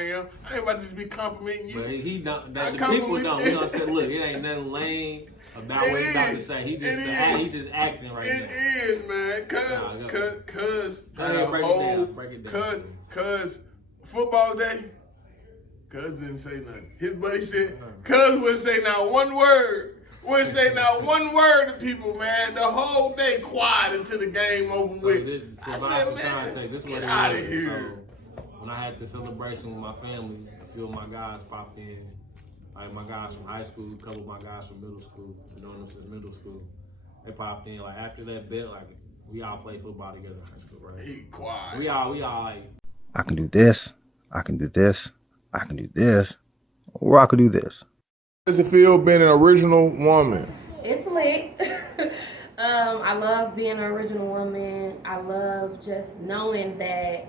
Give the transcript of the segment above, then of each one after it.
I am. I ain't about to just be complimenting you. But he don't. The people don't. We gonna tell. Look, it ain't nothing lame about what he's about to say. He just acting right now. It is, man. Cause football day. Cuz didn't say nothing. His buddy said, Cuz wouldn't say not one word. Wouldn't say not one word to people, man. The whole day quiet until the game over with. I said, man, get out of here. So, when I had the celebration with my family, a few of my guys popped in. Like my guys from high school, a couple of my guys from middle school, been knowing them since middle school. They popped in. Like after that bet, like we all played football together in high school, right? He quiet. We all like, I can do this. I can do this. I can do this. Or I could do this. How does it feel being an original woman? It's lit. I love being an original woman. I love just knowing that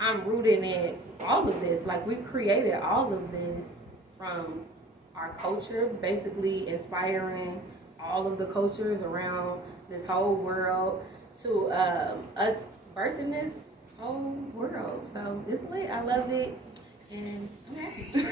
I'm rooted in all of this. Like, we created all of this from our culture, basically inspiring all of the cultures around this whole world to us birthing this whole world. So it's lit. I love it. And I'm happy.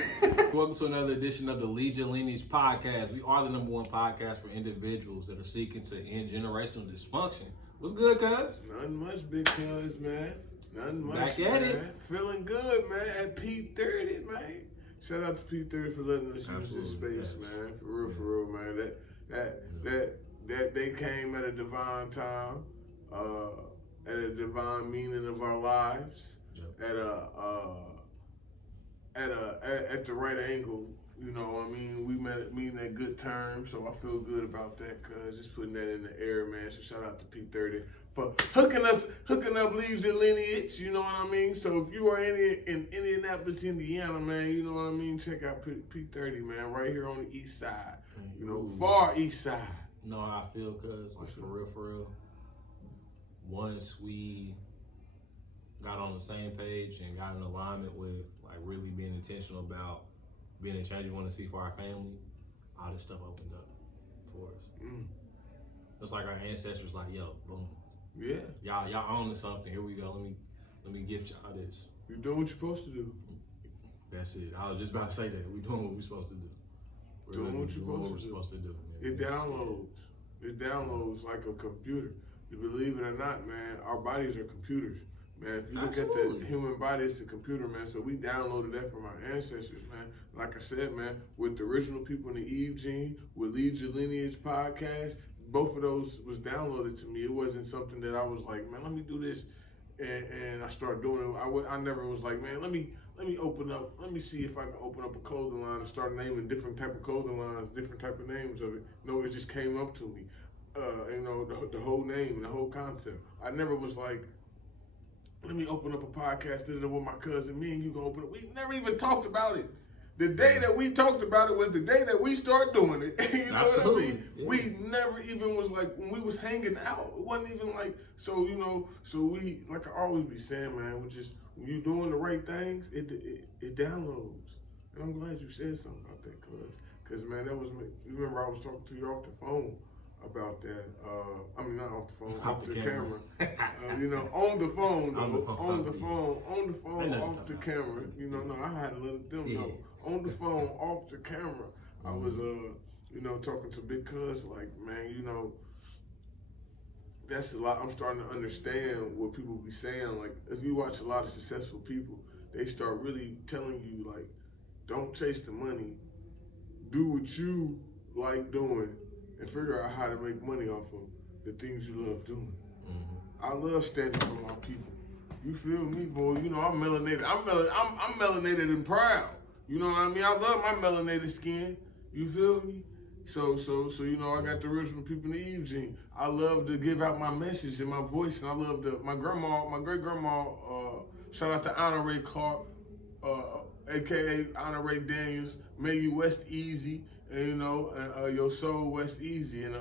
Welcome to another edition of the Lead Your Lineage podcast. We are the #1 podcast for individuals that are seeking to end generational dysfunction. What's good, cuz? Nothing much, big cuz, man. Nothing much, Back man. at it. Feeling good, man, at P30, man. Shout out to P30 for letting us use this space, man. For real, man. That they came at a divine time, at a divine meaning of our lives, at the right angle, you know what I mean? We met at good terms, so I feel good about that, cuz just putting that in the air, man. So shout out to P30 for hooking up Leads Your Lineage, you know what I mean? So if you are in Indianapolis, Indiana, man, you know what I mean? Check out P30, man, right here on the east side, you know, far east side. No, I feel, cuz, like, for real. Once we got on the same page and got in alignment with like really being intentional about being the change we want to see for our family, all this stuff opened up for us. It's like our ancestors like, yo, boom. Yeah. Y'all own to something. Here we go. Let me gift y'all this. You doing what you're supposed to do. That's it. I was just about to say that. We doing what we're supposed to do. We're doing what you're supposed to do. It downloads like a computer. You believe it or not, man, our bodies are computers. Man, if you look at the human body, it's a computer, man. So we downloaded that from our ancestors, man. Like I said, man, with the original people in the Eve gene, with Lead Your Lineage podcast, both of those was downloaded to me. It wasn't something that I was like, man, let me do this, and I started doing it. I never was like, man, let me open up. Let me see if I can open up a clothing line and start naming different type of clothing lines, different type of names of it. No, it just came up to me. You know, the whole name and the whole concept. I never was like, let me open up a podcast with my cousin. Me and you gonna open it. We never even talked about it. The day that we talked about it was the day that we started doing it. You know what I mean? Yeah. We never even was like, when we was hanging out, it wasn't even like, so, you know, so we, like I always be saying, man, we just, when you doing the right things, it downloads. And I'm glad you said something about that, cuz man, that was, you remember I was talking to you off the phone about that. I mean, not off the phone, off the camera. You know, on the phone, though. On the phone, off the camera. You know, no, I had to let them know. On the phone, off the camera. I was, you know, talking to Big Cuz, like, man, you know, that's a lot. I'm starting to understand what people be saying. Like, if you watch a lot of successful people, they start really telling you, like, don't chase the money. Do what you like doing. And figure out how to make money off of the things you love doing. I love standing for my people. You feel me, boy? You know, I'm melanated. I'm melanated and proud. You know what I mean? I love my melanated skin. You feel me? So you know, I got the original people in the Eve gene. I love to give out my message and my voice, and I love my great grandma. Shout out to Honor Ray Clark, aka Honor Ray Daniels. May you rest easy. And, you know, your soul rest easy. And,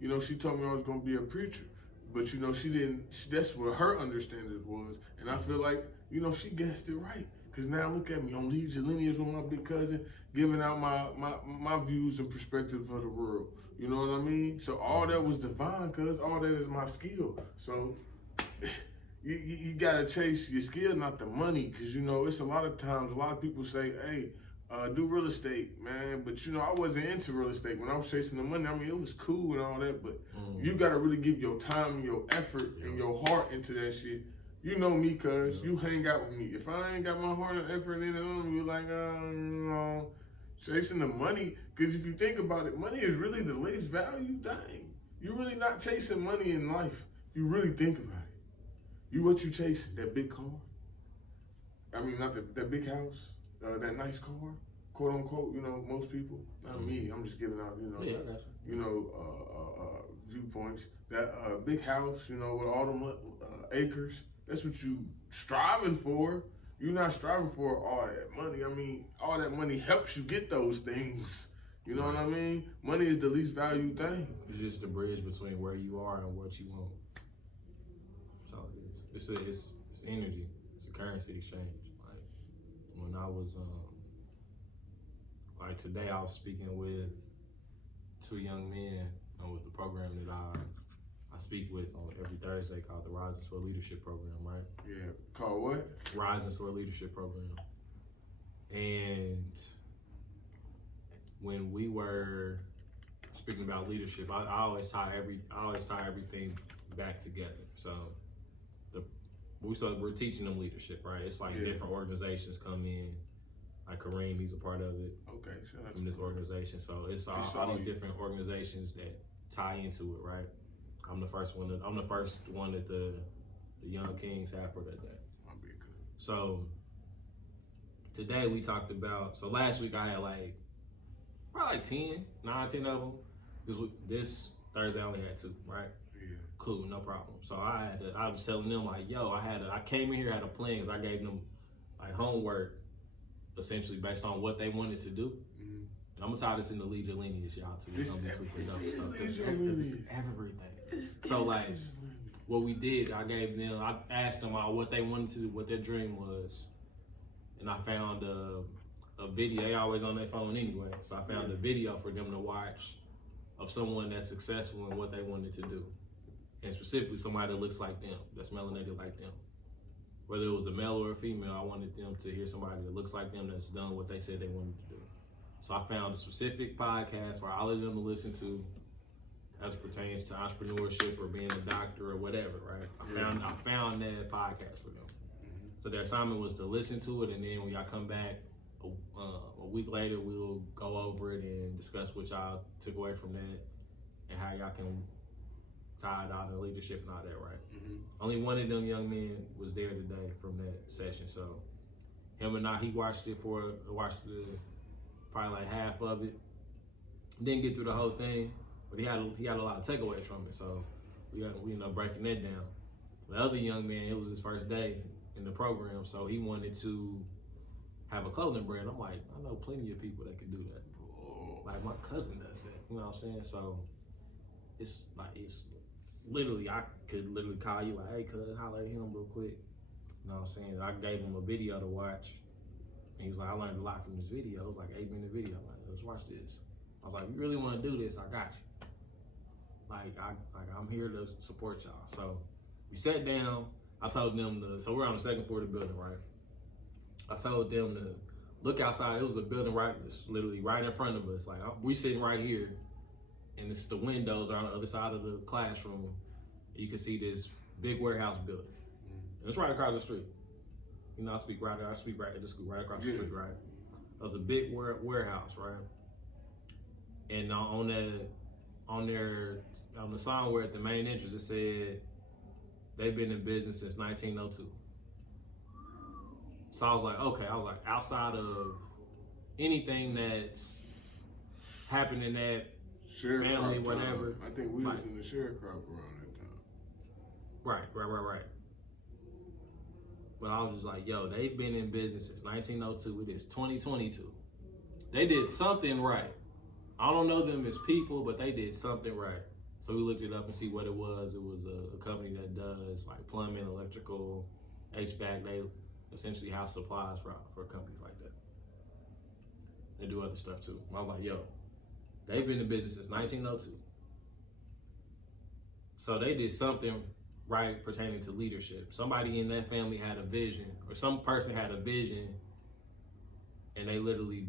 you know, she told me I was going to be a preacher. But, you know, that's what her understanding was. And I feel like, you know, she guessed it right. Because now look at me, on Lead Your Lineage with my big cousin, giving out my views and perspective of the world. You know what I mean? So all that was divine, cuz all that is my skill. So, you gotta chase your skill, not the money, because you know it's a lot of times a lot of people say, hey, do real estate, man. But you know, I wasn't into real estate when I was chasing the money. I mean, it was cool and all that, but you gotta really give your time and your effort and your heart into that shit. You know me, cuz you hang out with me. If I ain't got my heart and effort in it, you're like, you know, chasing the money. Because if you think about it, money is really the least value thing. You're really not chasing money in life. If you really think about it, what you chasing? That big car? I mean, not that big house, that nice car, quote unquote. You know, most people. Not me. I'm just giving out, you know, viewpoints. That big house, you know, with all them acres. That's what you striving for. You're not striving for all that money. I mean, all that money helps you get those things. You know what I mean? Money is the least valued thing. It's just the bridge between where you are and what you want. That's all it is. It's energy. It's a currency exchange. Like when I was like today, I was speaking with 2 young men with the program that I speak with on every Thursday called the Rise and Soar Leadership Program, right? Yeah. Called what? Rise and Soar Leadership Program. And when we were speaking about leadership, I always tie everything back together. So we're teaching them leadership, right? It's like different organizations come in. Like Kareem, he's a part of it. Okay, shout out from this organization. So it's all these different organizations that tie into it, right? I'm the first one that the Young Kings have for that day. So today we talked about. So last week I had probably 9, 10 of them. This Thursday I only had 2, right? Yeah. Cool, no problem. So I was telling them I came in here, had a plan because I gave them homework essentially based on what they wanted to do. Mm-hmm. And I'm gonna tie this in the Lead Your Lineage, y'all, too. It's gonna be super dope. This is everything. So what we did, I asked them what they wanted to do, what their dream was, and I found a video. They always on their phone anyway, so I found a video for them to watch of someone that's successful in what they wanted to do, and specifically somebody that looks like them, that's melanated like them. Whether it was a male or a female, I wanted them to hear somebody that looks like them that's done what they said they wanted to do. So I found a specific podcast for all of them to listen to as it pertains to entrepreneurship or being a doctor or whatever, right? I found that podcast for them. So their assignment was to listen to it, and then when y'all come back a week later, we'll go over it and discuss what y'all took away from that and how y'all can tie it out in leadership and all that, right? Mm-hmm. Only one of them young men was there today from that session. So him and he watched probably half of it. Didn't get through the whole thing, but he had a lot of takeaways from it. So we ended up breaking that down. The other young man, it was his first day in the program, so he wanted to have a clothing brand. I'm like, I know plenty of people that could do that. Like my cousin does that. You know what I'm saying? So it's literally, I could literally call you like, hey, cuz, holler at him real quick. You know what I'm saying? I gave him a video to watch, and he was like, I learned a lot from this video. It was like 8-minute video. I'm like, let's watch this. I was like, you really want to do this? I got you. I'm here to support y'all. So we sat down. I told them so we're on the second floor of the building, right? I told them to look outside. It was a building it's literally right in front of us. Like we sitting right here, and it's the windows are on the other side of the classroom. You can see this big warehouse building. And it's right across the street. You know, I speak right at the school, right across the street, right? It was a big warehouse, right? And on the sign where at the main entrance, it said they've been in business since 1902. So I was like, outside of anything that's happened in that family, whatever. I think we was in the sharecropper around that time. Right. But I was just like, yo, they've been in business since 1902. It is 2022. They did something right. I don't know them as people, but they did something right. So we looked it up and see what it was. It was a company that does like plumbing, electrical, HVAC. They essentially house supplies for companies like that. They do other stuff too. I was like, yo, they've been in business since 1902. So they did something right, pertaining to leadership. Somebody in that family had a vision, or some person had a vision, and they literally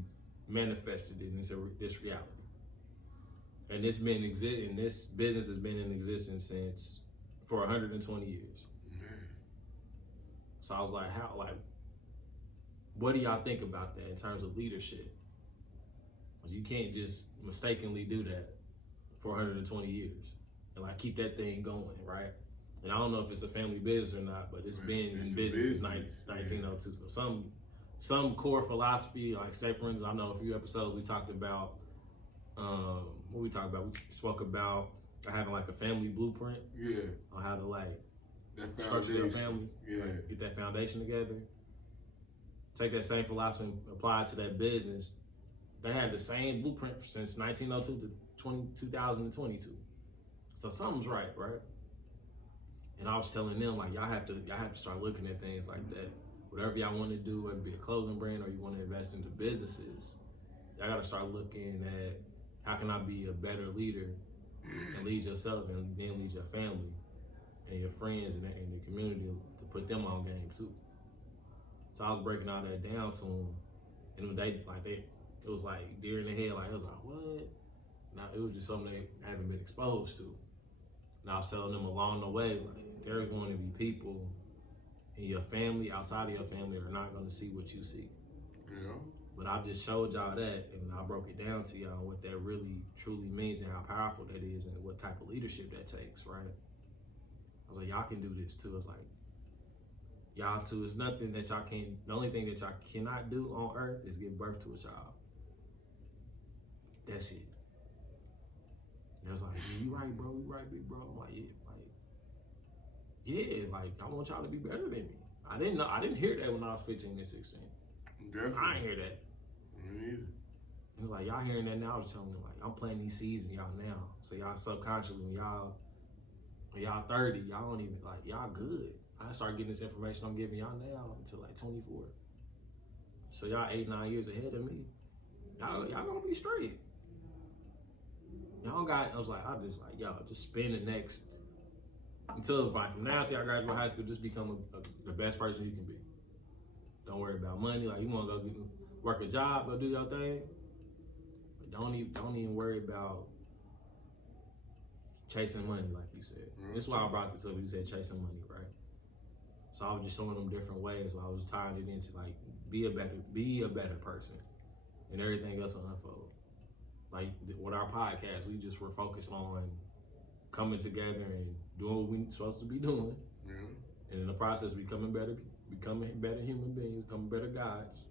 manifested it into this reality. And this business has been in existence for 120 years. So I was like, what do y'all think about that in terms of leadership? You can't just mistakenly do that for 120 years and like keep that thing going, right? And I don't know if it's a family business or not, but it's been in business since 1902. So some core philosophy, like say for instance, I know a few episodes we talked about, what we talked about? We spoke about having like a family blueprint. Yeah. On how to like structure your family. Yeah. Like, get that foundation together. Take that same philosophy and apply it to that business. They had the same blueprint since 1902 to 2022. So something's right? And I was telling them like y'all have to start looking at things like that. Whatever y'all want to do, whether it be a clothing brand or you want to invest into businesses, y'all got to start looking at how can I be a better leader and lead yourself and then lead your family and your friends and the community to put them on game too. So I was breaking all that down to them, and it was like deer in the head. Like it was like what? Now it was just something they haven't been exposed to. And I was telling them along the way, like there are going to be people in your family, outside of your family, are not going to see what you see. Yeah. But I just showed y'all that, and I broke it down to y'all what that really truly means and how powerful that is, and what type of leadership that takes, right? I was like, y'all can do this too. It's like, y'all too, it's nothing that y'all can't, the only thing that y'all cannot do on earth is give birth to a child. That's it. And it was like, yeah, you right, bro, you right, big bro. I'm like, yeah, like, I want y'all to be better than me. I didn't hear that when I was 15 and 16. Definitely. I didn't hear that. Me neither. It was like, y'all hearing that now, I was telling them, like, I'm planting these seeds in y'all now. So y'all subconsciously, when y'all 30, y'all don't even, like, y'all good. I start getting this information I'm giving y'all now until like 24. So y'all 8-9 years ahead of me. Y'all gonna be straight. Y'all got, I was like, y'all just spend the next, until like from now till y'all graduate high school, just become the best person you can be. Don't worry about money. Like you wanna go work a job, go do your thing. But don't even worry about chasing money, like you said. That's why I brought this up. You said chasing money, right? So I was just showing them different ways. So I was tying it into like be a better person, and everything else will unfold. Like with our podcast, we just were focused on coming together and doing what we're supposed to be doing, and in the process, becoming better human beings, becoming better guides.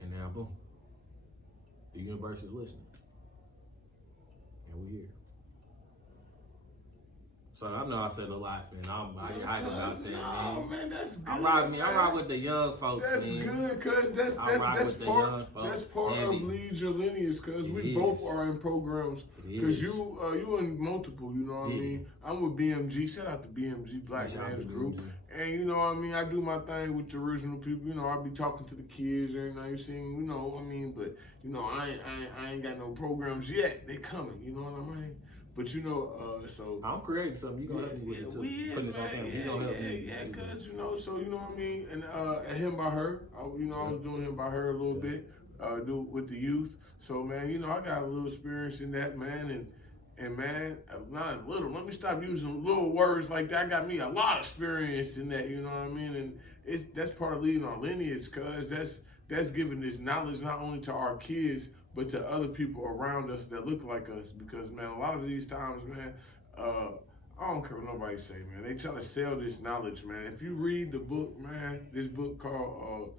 And now, boom, the universe is listening, and we're here. So I know I said a lot, man. I hype about that, man. Man, that's good. I ride with the young folks, that's man. Good, cuz that's part of Lead Your Lineage, cuz we both are in programs. Cuz you in multiple, you know what I mean? I'm with BMG. Shout out to BMG Black Man's Group. And you know what I mean? I do my thing with the original people. You know, I be talking to the kids every night, seeing, you know what I mean? But, you know, I ain't got no programs yet. They coming, you know what I mean? But you know, so I'm creating something. You gonna help me with it too. Putting this on camera. You gonna help me. Yeah, cuz you know, so you know what I mean. And him by her, I was doing him by her a little bit, do with the youth. So man, you know, I got a little experience in that, man, and man, not a little. Let me stop using little words like that. I got me a lot of experience in that. You know what I mean? And that's part of leading our lineage, cuz that's giving this knowledge not only to our kids, but to other people around us that look like us. Because, man, a lot of these times, man, I don't care what nobody say, man. They try to sell this knowledge, man. If you read the book, man, this book called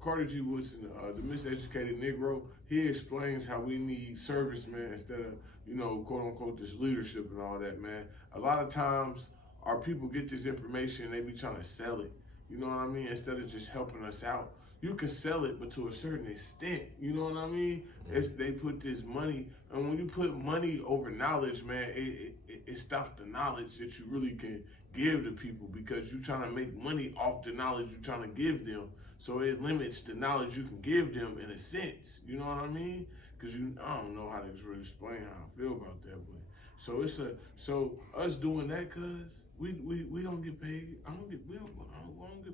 Carter G. Woodson, The Miseducated Negro, he explains how we need servicemen instead of, you know, quote unquote, this leadership and all that, man. A lot of times, our people get this information and they be trying to sell it. You know what I mean? Instead of just helping us out. You can sell it, but to a certain extent, you know what I mean? They put this money, and when you put money over knowledge, man, it stops the knowledge that you really can give to people, because you're trying to make money off the knowledge you're trying to give them. So it limits the knowledge you can give them in a sense, you know what I mean? Because I don't know how to really explain how I feel about that, but So so us doing that, cause we don't get paid. I don't get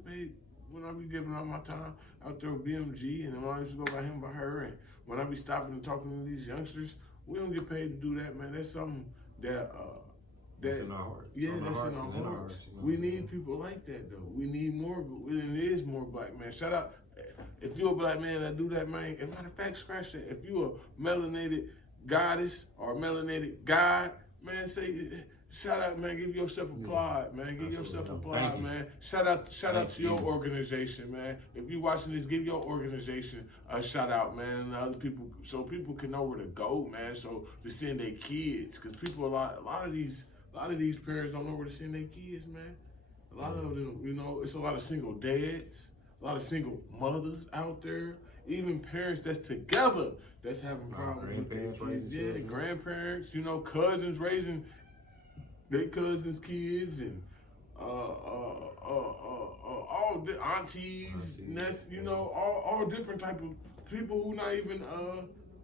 paid when I be giving out my time out there with BMG, and when I used to go by him, by her, and when I be stopping and talking to these youngsters, we don't get paid to do that, man. That's something that that's in our hearts. Yeah, that's in our hearts. We need people like that, though. We need more, and it is more black men. Shout out, if you're a black man that do that, man. As a matter of fact, scratch that. If you're a melanated goddess or a melanated god, man, say, shout out, man. Give yourself applaud, man. Give yourself applaud, man. Shout out to your organization, man. If you're watching this, give your organization a shout out, man, and other people, so people can know where to go, man. So to send their kids, because people, a lot of these parents don't know where to send their kids, man. A lot of them, you know, it's a lot of single dads, a lot of single mothers out there, even parents that's together that's having problems with their kids. Yeah, grandparents, you know, cousins raising their cousins' kids, and all the aunties, you know, all different type of people who not even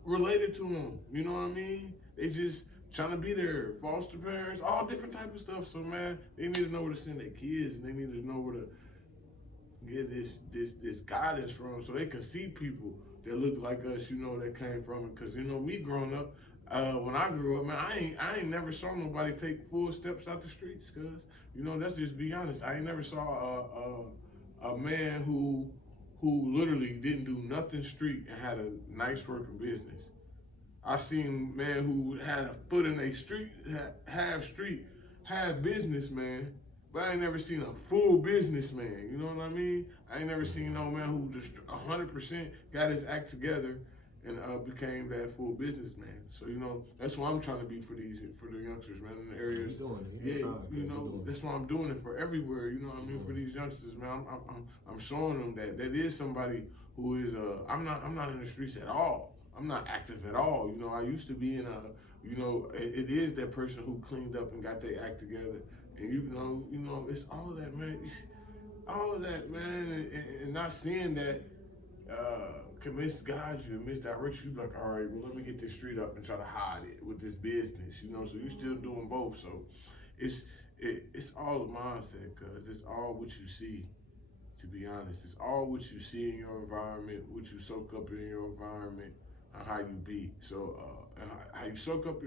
related to them. You know what I mean? They just trying to be there, foster parents, all different type of stuff. So man, they need to know where to send their kids, and they need to know where to get this guidance from, so they can see people that look like us, you know, that came from it. Cause you know, we growing up, when I grew up, man, I ain't never saw nobody take full steps out the streets. Cause you know, let's just be honest, I ain't never saw a man who literally didn't do nothing street and had a nice working business. I seen man who had a foot in a street, half business, man. But I ain't never seen a full businessman, you know what I mean? I ain't never seen no man who just 100% got his act together and became that full businessman. So, you know, that's what I'm trying to be for the youngsters, man, in the areas. You know, that's why I'm doing it for everywhere, you know what I mean, for these youngsters, man. I'm showing them that is somebody who is, I'm not in the streets at all. I'm not active at all. You know, I used to be in you know, it is that person who cleaned up and got their act together. And you know, it's all of that, man. All of that, man, and not seeing that can misguide you and misdirect you. Like, all right, well, let me get this street up and try to hide it with this business, you know. So you're still doing both. So it's all a mindset, cause it's all what you see. To be honest, it's all what you see in your environment, what you soak up in your environment, and how you be. So how you soak up,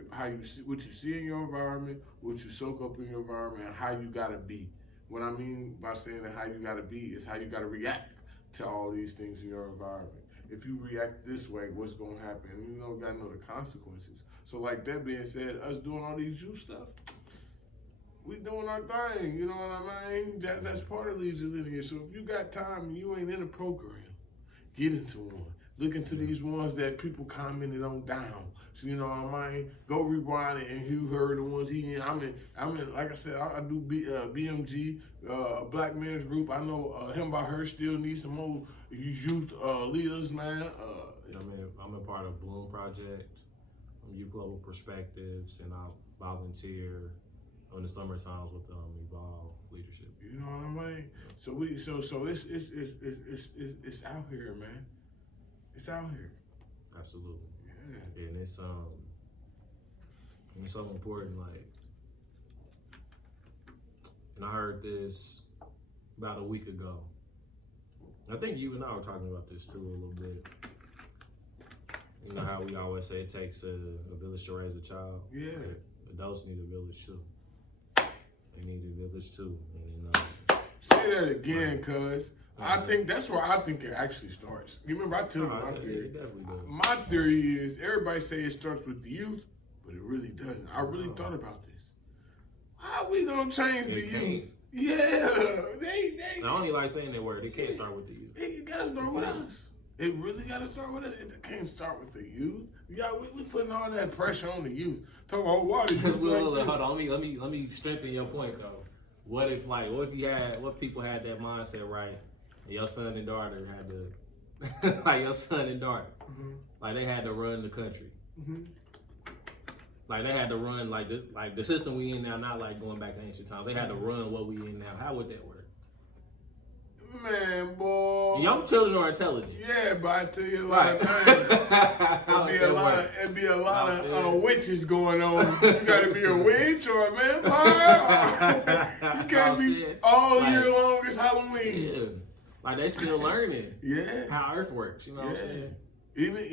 what you see in your environment, what you soak up in your environment, and how you gotta be. What I mean by saying that how you gotta be is how you gotta react to all these things in your environment. If you react this way, what's gonna happen? You know, gotta know the consequences. So like that being said, us doing all these youth stuff, we doing our thing, you know what I mean? That's part of Lead Your Lineage. So if you got time and you ain't in a program, get into one. Look into these ones that people commented on down. So you know what I mean? Go rewind it, and you heard the ones he in. I'm in. Like I said, I do BMG, a black men's group. I know him by her still needs some more youth leaders, man. I'm a part of Bloom Project, Youth Global Perspectives, and I volunteer on the summer times with Evolve Leadership. You know what I mean? So it's out here, man. It's out here. Absolutely. Yeah. And it's so important. Like, and I heard this about a week ago. I think you and I were talking about this too a little bit. You know how we always say it takes a village to raise a child. Yeah. Adults need a village too. They need a village too. And, say that again, cuz. I think that's where I think it actually starts. You remember I tell you my theory. It definitely does. My theory is everybody say it starts with the youth, but it really doesn't. I really thought about this. How are we gonna change the youth? Yeah, they. I don't even like saying that word. It can't start with the youth. It gotta start with us. It really gotta start with us. It can't start with the youth. Yeah, we putting all that pressure on the youth. Talking about why the youth hold on. Let me strengthen your point though. What if people had that mindset, right? Your son and daughter had to, like your son and daughter, like they had to run the country. Like they had to run like the system we in now, not like going back to ancient times. They had to run what we in now. How would that work? Man, boy. Young children are intelligent. Yeah, but I tell you a lot of times, it'd be a lot of witches going on. You gotta be a witch or a vampire. You can't be all year long as Halloween. Yeah. Like they still learning. Yeah. How Earth works. You know what I'm saying? Even at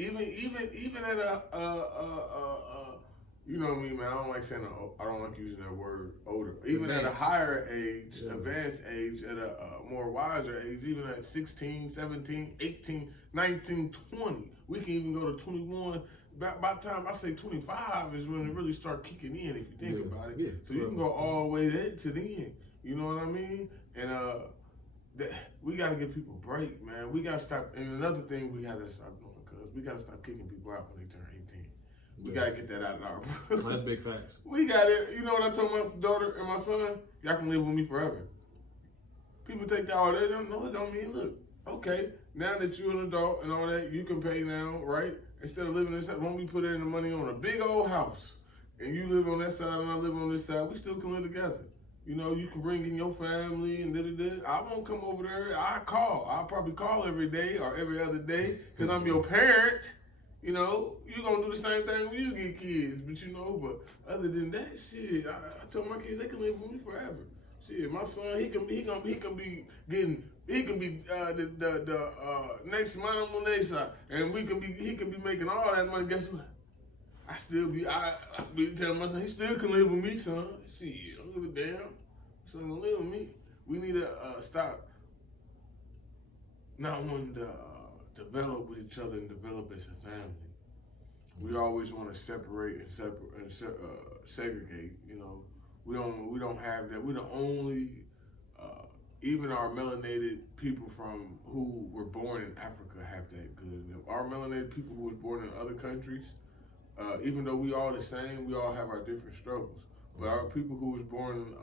you know me, man. I don't like saying. I don't like using that word older. Even at a higher age, advanced age, at a more wiser age, even at 16, 17, 18, 19, 20, we can even go to 21. By the time I say 25 is when it really start kicking in. If you think about it, so you can go all the way to the end. You know what I mean? And we gotta give people a break, man. We gotta stop. And another thing we gotta stop doing, because we gotta stop kicking people out when they turn 18. We gotta get that out of our. That's big facts. We got it. You know what I told my daughter and my son? Y'all can live with me forever. People take that all that. No, it don't mean. Look, okay, now that you're an adult and all that, you can pay now, right? Instead of living this, won't we put in the money on a big old house, and you live on that side and I live on this side? We still can live together. You know, you can bring in your family and da-da-da. I won't come over there. I'll probably call every day or every other day because I'm your parent. You know, you gonna do the same thing when you get kids. But you know, but other than that, shit, I told my kids they can live with me forever. Shit, my son, he can be the next man on the side, and he can be making all that money. Guess what? I be telling my son he still can live with me, son. Shit, I don't give a damn. Son gonna live with me. We need to stop not wanting to develop with each other and develop as a family. We always want to separate and segregate. You know, we don't have that. We're the only, even our melanated people from who were born in Africa have that good. Our melanated people who was born in other countries, even though we all the same, we all have our different struggles. But our people who was born in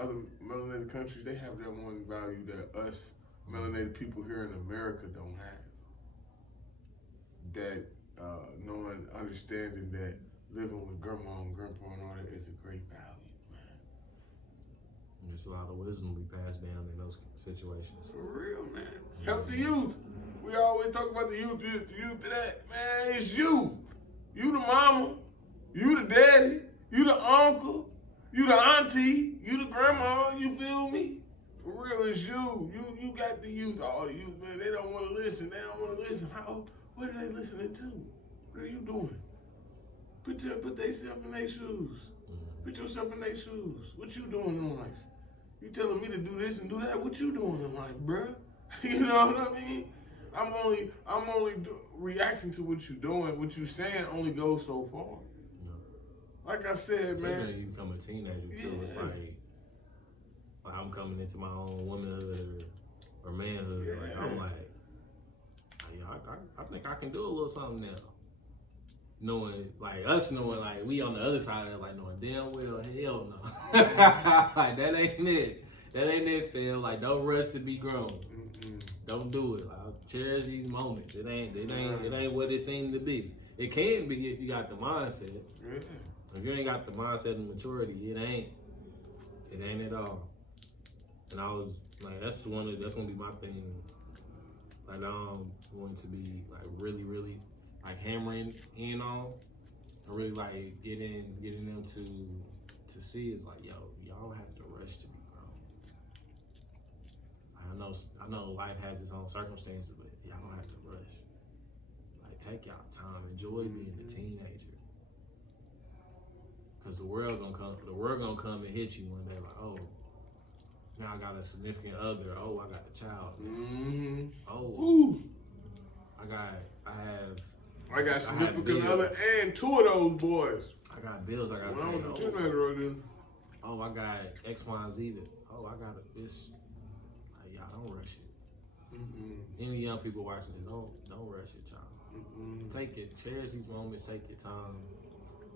other melanated countries, they have that one value that us melanated people here in America don't have. That knowing, understanding that living with grandma and grandpa and all that is a great value, man. There's a lot of wisdom we pass down in those situations. For real, man. Help the youth. We always talk about the youth that. Man, it's you. You the mama. You the daddy. You the uncle. You the auntie. You the grandma. You feel me? For real, it's you. You got the youth. All the youth, man, they don't want to listen. They don't want to listen. What are they listening to? What are you doing? Put yourself in their shoes. Put yourself in their shoes. What you doing in life? You telling me to do this and do that? What you doing in life, bruh? You know what I mean? I'm only reacting to what you're doing. What you're saying only goes so far. Like I said, man. You become a teenager too. It's like I'm coming into my own womanhood or manhood. Yeah. Like I'm like, I think I can do a little something now. Knowing like we on the other side of it, like knowing damn well, hell no. Like that ain't it. That ain't it, Phil. Like don't rush to be grown. Mm-hmm. Don't do it. Like cherish these moments. It ain't what it seemed to be. It can be if you got the mindset. Yeah. If you ain't got the mindset and maturity, it ain't at all. And I was like, that's gonna be my thing. Like I'm going to be like really, really like hammering in on. I really like getting them to see is like, yo, y'all don't have to rush to be grown. I know life has its own circumstances, but y'all don't have to rush. Like take y'all time, enjoy being a teenager. Cause the world gonna come and hit you one day like, oh, now I got a significant other. Oh, I got a child. Mm-hmm. Oh, ooh. I got significant other and two of those boys. I got bills. I got. When I was a teenager right then. Oh, I got X, Y, and Z. Oh, I got this. Like, y'all don't rush it. Mm-mm. Any young people watching this, don't rush it, y'all. Mm-mm. Take it. Cherish these moments. Take your time.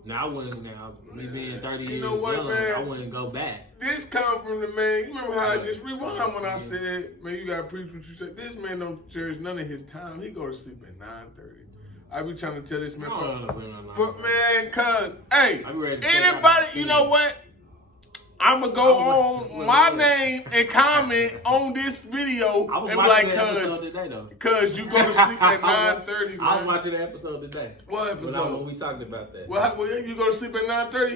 Now I wouldn't. Now me being 30 years young, man, I wouldn't go back. This come from the man. You remember how I just rewind when I said, "Man, you gotta preach what you said." This man don't cherish none of his time. He go to sleep at 9:30. I be trying to tell this man, cause hey, anybody, you know what? I'ma go on my name and comment on this video and be like, cuz you go to sleep at 9:30, man. I was watching the episode today. What episode? When we talked about that. Well, you go to sleep at 9:30?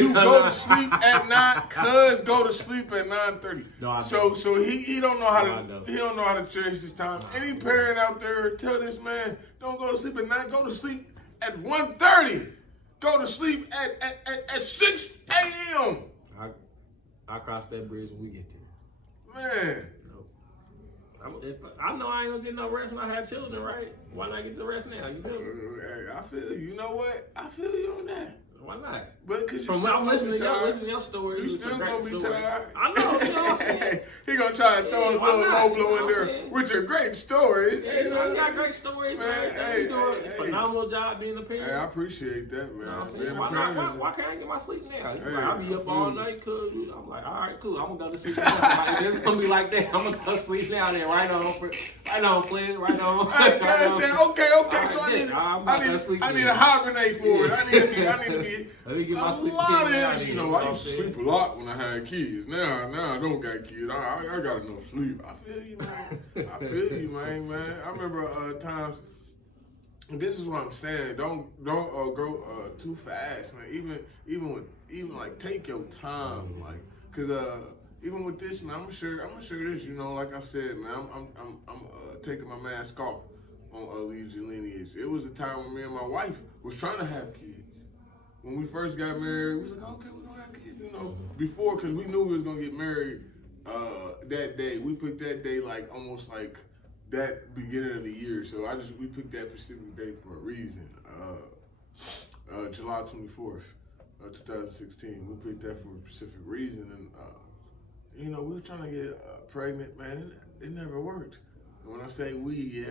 You go to sleep at 9. Cuz go to sleep at 9:30. No, so he don't know how to he don't know how to cherish his time. Any parent out there, tell this man, don't go to sleep at 9. Go to sleep at 1:30. Go to sleep at 6 a.m. I'll cross that bridge when we get there. Man. I know I ain't gonna get no rest when I have children, right? Why not get the rest now? You feel me? I feel you. You know what? I feel you on that. Why not? But cause from when I'm listening to your stories, you still gonna be tired. I know. You know what I'm saying? He gonna try to throw a little low blow in there with your great stories. Yeah, you got great stories, man. You doing a phenomenal job being a parent. Hey, I appreciate that, man. You know what I'm saying? Why can't I get my sleep now? I'll be up all night, cuz. I'm like, all right, cool. I'm gonna go to sleep now. It's gonna be like that. I'm gonna go to sleep now. Then right on, please. Right on. Okay. So I need a hibernate for it. I need to be. Let me get my sleep. A lot of energy. You know, I used to sleep a lot when I had kids. Now I don't got kids. I got enough sleep. I feel you, man. I remember times. This is what I'm saying. Don't go too fast, man. Even like take your time, like, cause even with this, man, I'm gonna share this. You know, like I said, man, I'm taking my mask off on Lead Your Lineage. It was a time when me and my wife was trying to have kids. When we first got married, we was like, okay, we're gonna have kids, you know. Before, because we knew we was gonna get married that day. We picked that day like almost like that beginning of the year. So we picked that specific day for a reason. July 24th, 2016. We picked that for a specific reason. And, you know, we were trying to get pregnant, man. It never worked. When I say we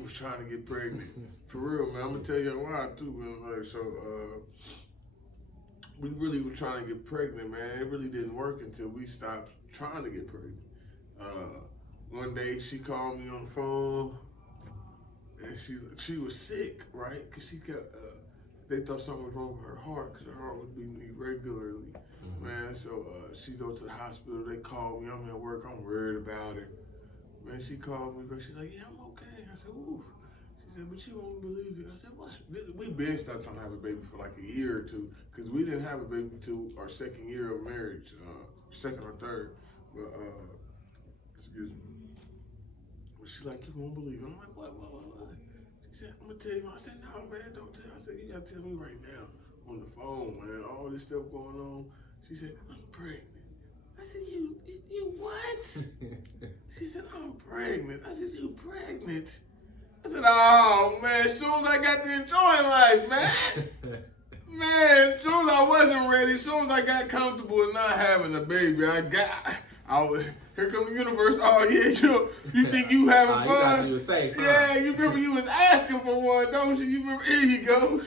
was trying to get pregnant. For real, man. I'm gonna tell you why too, man. Like, so we really were trying to get pregnant, man. It really didn't work until we stopped trying to get pregnant. One day she called me on the phone, and she was sick, right? Cause she got they thought something was wrong with her heart, cause her heart was beating irregularly, man. So she go to the hospital. They called me. I'm at work. I'm worried about her. Man, she called me, but she's like, yeah, I'm okay. I said, ooh. She said, but you won't believe it. I said, what? We been stopped trying to have a baby for like a year or two, because we didn't have a baby until our second year of marriage, second or third. But, excuse me. But she's like, you won't believe it. I'm like, what? She said, I'm going to tell you. I said, no, man, don't tell. I said, you got to tell me right now on the phone, man, all this stuff going on. She said, I'm pregnant. I said, you what? She said, I'm pregnant. I said, you pregnant? I said, oh, man, as soon as I got to enjoying life, man. Man, as soon as I wasn't ready, as soon as I got comfortable with not having a baby, here come the universe. Oh, yeah, you think you having fun? You thought you was safe, huh? Yeah, you remember you was asking for one, don't you? You remember, here you go.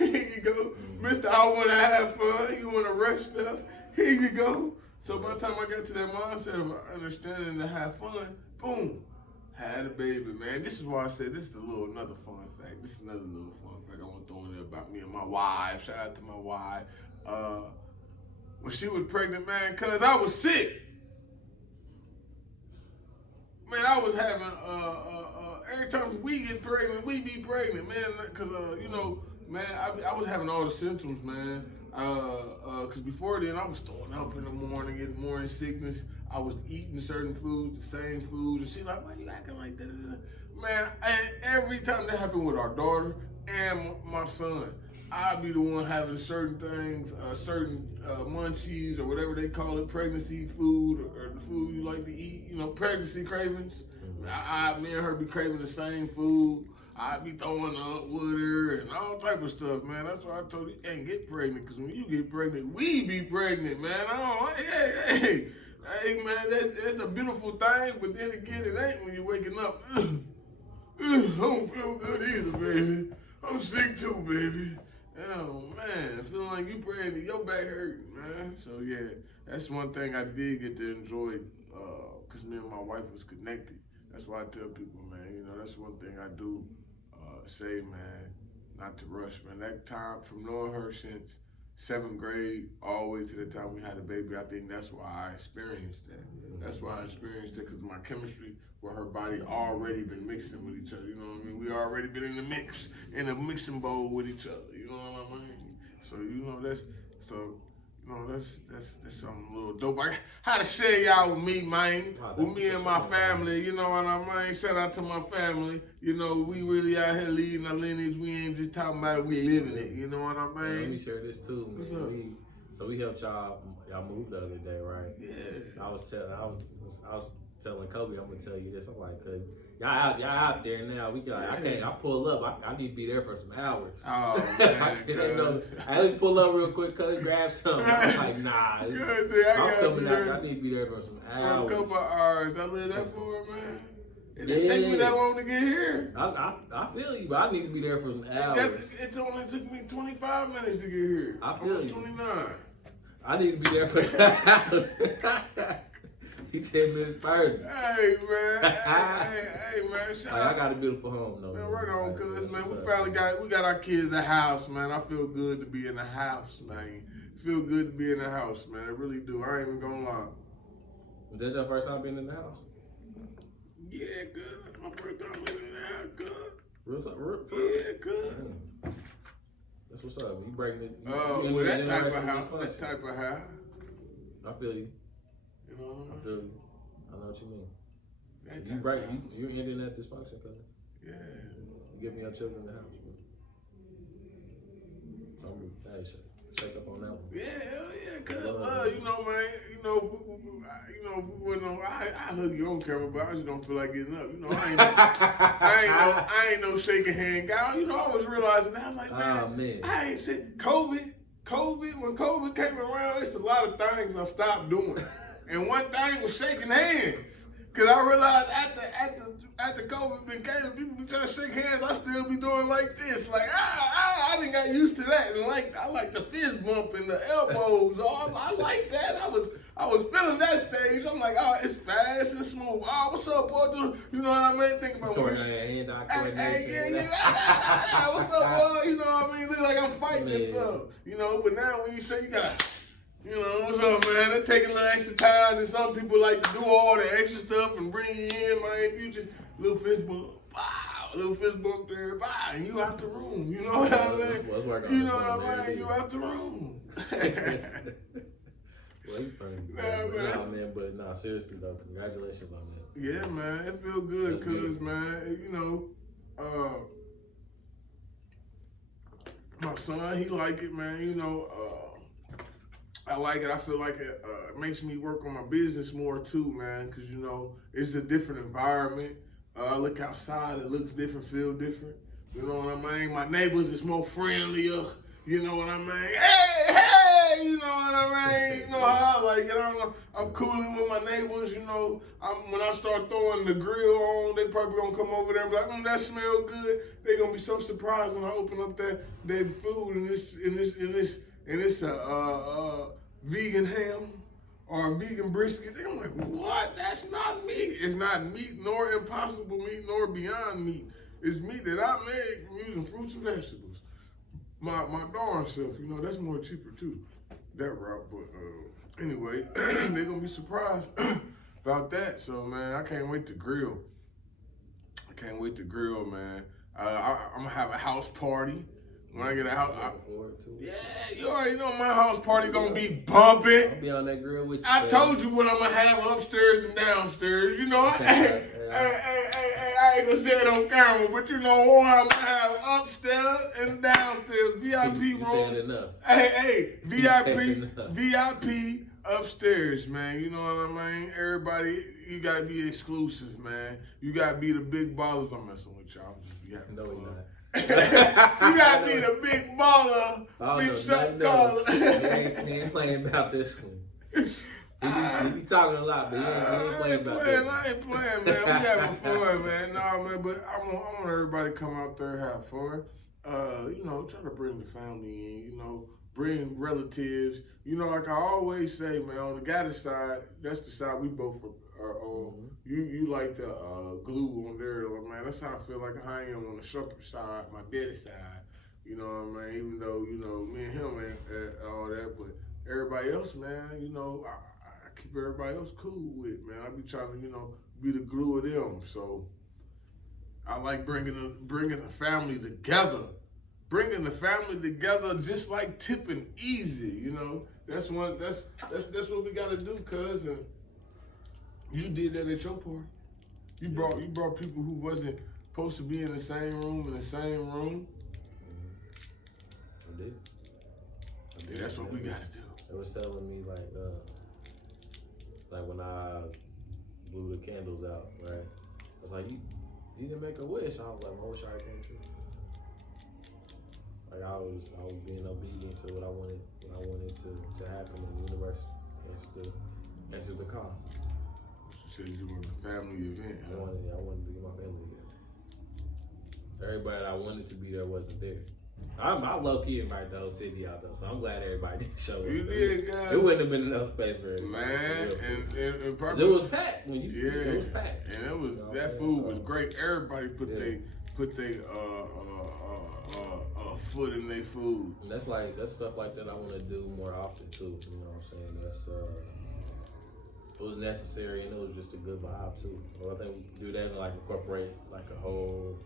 Mr. I want to have fun. You want to rush stuff. Here you go. So by the time I got to that mindset of understanding to have fun, boom, had a baby, man. This is why I said this is another fun fact. This is another little fun fact I want to throw in there about me and my wife. Shout out to my wife. When she was pregnant, man, cause I was sick. Man, I was having every time we get pregnant, we be pregnant, man. Cause you know, man, I was having all the symptoms, man. Cause before then I was throwing up in the morning, getting morning sickness. I was eating certain foods, the same foods, and she's like, "Why you acting like that?" Man, and every time that happened with our daughter and my son, I'd be the one having certain things, certain munchies or whatever they call it, pregnancy food or the food you like to eat. You know, pregnancy cravings. Me and her be craving the same food. I be throwing up with her and all type of stuff, man. That's why I told you can't get pregnant, because when you get pregnant, we be pregnant, man. Hey, man, that's a beautiful thing, but then again, it ain't when you're waking up. I don't feel good either, baby. I'm sick too, baby. Oh, man, feeling like you pregnant, your back hurting, man. So, yeah, that's one thing I did get to enjoy, because me and my wife was connected. That's why I tell people, man, you know, that's one thing I do. Say, man, not to rush, man. That time from knowing her since 7th grade all the way to the time we had a baby. I think that's why I experienced that. That's why I experienced it, because my chemistry with her body already been mixing with each other. You know what I mean? We already been in a mixing bowl with each other. You know what I mean? So that's something a little dope. I had to share y'all with me, man. With me and my family, you know what I mean? Shout out to my family. You know, we really out here leading our lineage. We ain't just talking about it, we living it. You know what I mean? Let me share this too. What's up? So we helped y'all move the other day, right? Yeah. I was telling Kobe, I'm gonna tell you this. I'm like, cause y'all out there now. I pull up. I need to be there for some hours. Oh man, I let me pull up real quick, cause grab something. I was like, nah. I'm coming out. I need to be there for some hours. A couple of hours. I live that for, man. It didn't take me that long to get here. I feel you, but I need to be there for some hours. It only took me 25 minutes to get here. I feel you. 29. I need to be there for the hours. He 10 minutes further. Hey man, hey man, shout out. I got a beautiful home though. Man, right on, cuz man, we got our kids a house, man. I feel good to be in the house, man. Feel good to be in the house, man. I really do. I ain't even gonna lie. Is that your first time being in the house? Yeah, good. My first time living in the house, good. Real? Yeah, good. That's what's up. You breaking it. With that type of house, I feel you. You know, I feel you. I know what you mean. You ending that dysfunction, cousin. Yeah. You give me your children in the house, bro. Hey, shake up on that one. Yeah, hell yeah, cuz, you know, man, if we wasn't on, I hug you on camera, but I just don't feel like getting up. You know, I ain't no shaking hand guy. You know, I was realizing that. I was like, man. I ain't said COVID, when COVID came around, it's a lot of things I stopped doing. And one thing was shaking hands. Cause I realized after COVID became, people be trying to shake hands, I still be doing like this. Like, I didn't got used to that. And I like the fist bump and the elbows. I like that. I was feeling that stage. I'm like, oh, it's fast and smooth. Oh, what's up, boy? You know what I mean? Think about what hey, what's up, boy? You know what I mean? Look like I'm fighting and stuff. You know, but now when you say you gotta, you know, what's up, man? It take a little extra time, and some people like to do all the extra stuff and bring you in, man. If you just little fist bump, wow, little fist bump there, bye, and you out the room. You know what I mean? You know what I mean? You out the room. Well, you funny, but nah, seriously though, congratulations on that. Yeah, man, it feel good, cause man, you know, my son, he like it, man. You know, I like it. I feel like it makes me work on my business more too, man, cause you know it's a different environment. I look outside, it looks different, feel different. You know what I mean? My neighbors is more friendlier. You know what I mean? Hey, you know what I mean? You know how I like it. I'm cooling with my neighbors. You know, when I start throwing the grill on, they probably gonna come over there and be like, that smell good. They gonna be so surprised when I open up that food and this vegan ham or a vegan brisket. They're like, what? That's not meat. It's not meat, nor impossible meat, nor beyond meat. It's meat that I made from using fruits and vegetables. My darn self, you know, that's more cheaper too, that route. But anyway, they're gonna be surprised about that. So man, I can't wait to grill. Man. I'm gonna have a house party. When I get a house, yeah, you already know my house party gonna be bumping. I'll be on that grill with you. I told you what I'm gonna have upstairs and downstairs. You know, I ain't gonna say it on camera, but you know what I'm gonna have upstairs and downstairs. VIP room. Saying enough. Hey, VIP upstairs, man. You know what I mean? Everybody, you gotta be exclusive, man. You gotta be the big ballers. I'm messing with y'all. I'm just be having fun. You're not. You gotta be the big baller, big shot caller. He ain't playing about this one. We be talking a lot, but he ain't playing about this one. I ain't playing, man. We having fun, man. Nah, man, but I want everybody to come out there and have fun. You know, try to bring the family in, you know, bring relatives. You know, like I always say, man, on the Gaddis side, that's the side we both are on. You like the glue on there, man. That's how I feel like I am on the Shumpert side, my daddy side. You know what I mean? Even though, you know, me and him and all that, but everybody else, man, you know, I keep everybody else cool with, man. I be trying to, you know, be the glue of them. So I like bringing the family together. Bringing the family together just like tipping easy, you know. That's what we gotta do, cuz. And you did that at your party. You brought people who wasn't supposed to be in the same room I did. That's what we gotta do. They was telling me like when I blew the candles out, right? I was like, you didn't make a wish. I was like, I wish I came too. Like I was being obedient to what I wanted to happen in the universe. Answer the call. You said you were a family event. I wanted to get my family together. Everybody that I wanted to be there wasn't there. I low key invited the whole city out though, so I'm glad everybody didn't show up. You did, guys. It wouldn't have been enough space for everybody. Man, and probably, it was packed when you. Yeah, it was packed. And it was, you know, that food was great. Everybody put their foot in their food. And that's stuff like that I want to do more often too. You know what I'm saying? It was necessary and it was just a good vibe too. Well, I think we do that and like incorporate like a whole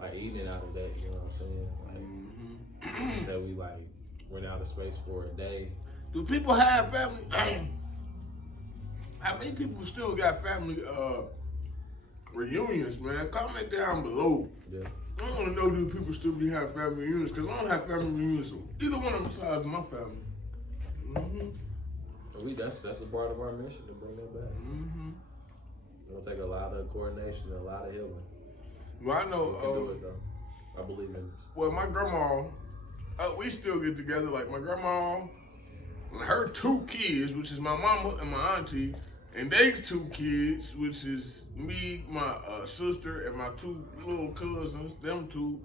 like evening out of that. You know what I'm saying? Like, so we like rent out of space for a day. Do people have family? How many people still got family reunions, man? Comment down below. Yeah. I want to know, do people still be having family reunions? Because I don't have family reunions with either one of them sides of my family. That's a part of our mission to bring that back. It'll take a lot of coordination and a lot of healing. Well, I know. We can do it though. I believe in this. Well, my grandma, we still get together. Like my grandma and her 2 kids, which is my mama and my auntie, and they 2 kids, which is me, my sister, and my 2 little cousins. Them 2.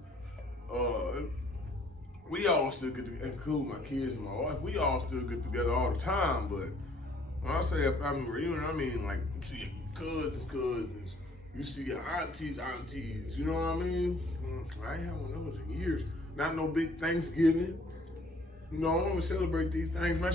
We all still get together, including my kids and my wife. We all still get together all the time. But when I say a family reunion, I mean like you see your cousins. You see your aunties. You know what I mean? I ain't had one of those in years. Not no big Thanksgiving. You know, I want to celebrate these things, man.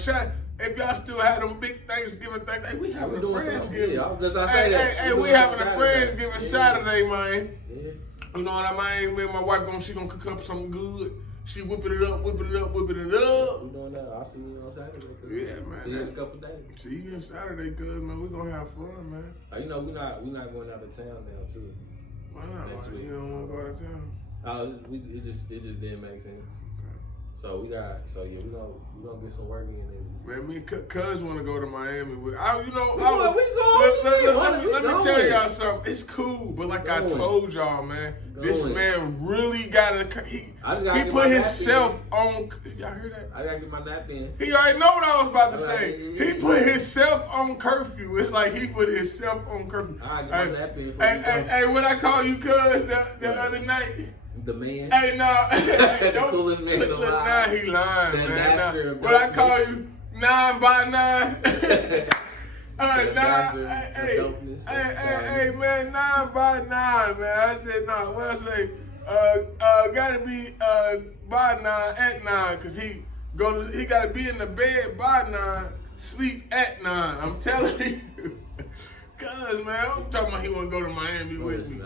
If y'all still have them big Thanksgiving things, hey, we having a Friendsgiving. Hey, we having a Friendsgiving Saturday, man. Yeah. You know what I mean? Me and my wife she gonna cook up something good. She whipping it up. We doing that. I'll see you on Saturday. Yeah, man. See you in a couple days. See you on Saturday, cuz, man. We gonna have fun, man. You know, we not going out of town now, too. Why not? Next week. You don't want to go out of town? It just didn't make sense. So we gonna get some work in there. Man, me and Cuz want to go to Miami. Let me tell y'all something. It's cool, but like I told y'all, man, this man really he put himself on. Y'all hear that? I gotta get my nap in. He already know what I was about to say. He put himself on curfew. It's like he put himself on curfew. I gotta get my nap in. Hey, what I call you, Cuz, the other night? The man. Hey, no. The coolest man alive. Nah, he lying, the man. Master of what I call you, 9 by 9. Hey, man, 9 by 9, man. I said, no, what I say? Gotta be by 9 at 9, cause he gotta be in the bed by 9, sleep at 9. I'm telling you, cuz man, I'm talking about he wanna go to Miami with me.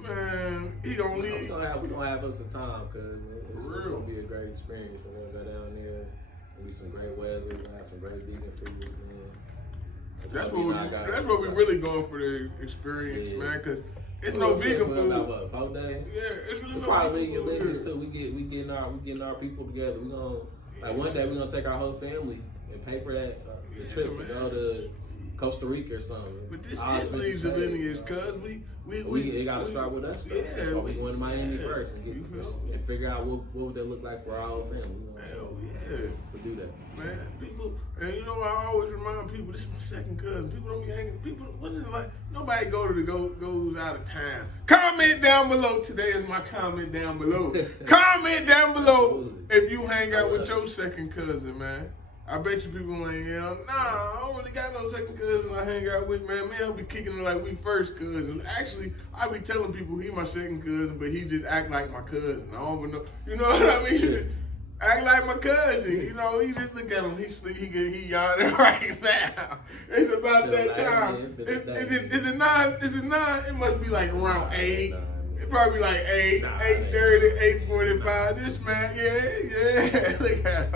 Man, he gonna leave. We gonna have us a time, cause it's real. Gonna be a great experience. We're gonna go down there. It'll be some great weather. We're gonna have some great vegan food, man. That's what we really going for the experience, man. Cause it's no vegan food. About 4 days? Yeah, it's really no probably vegan food. Limits too. We getting our people together. We gonna one day we gonna take our whole family and pay for that the trip to go to Costa Rica or something. But this is Leads Your Lineage, cuz we gotta start with us. Yeah, that's why we going to Miami first and figure out what would that look like for our whole family. Hell yeah. To do that. Man, people, and you know I always remind people, this is my second cousin. People don't be hanging. Nobody goes out of town. Comment down below. Today is my comment down below. Comment down below if you hang out with your second cousin, man. I bet you people ain't, nah, I don't really got no second cousin I hang out with, man. Man, I'll be kicking it like we first cousins. Actually, I be telling people he my second cousin, but he just act like my cousin. I don't even know, you know what I mean? Act like my cousin, you know, he just look at him, he sleep, he yawning right now. It's about that time. Is it 9? It must be like around 8. It probably like 8:30, 8:45. This man, yeah, look at him.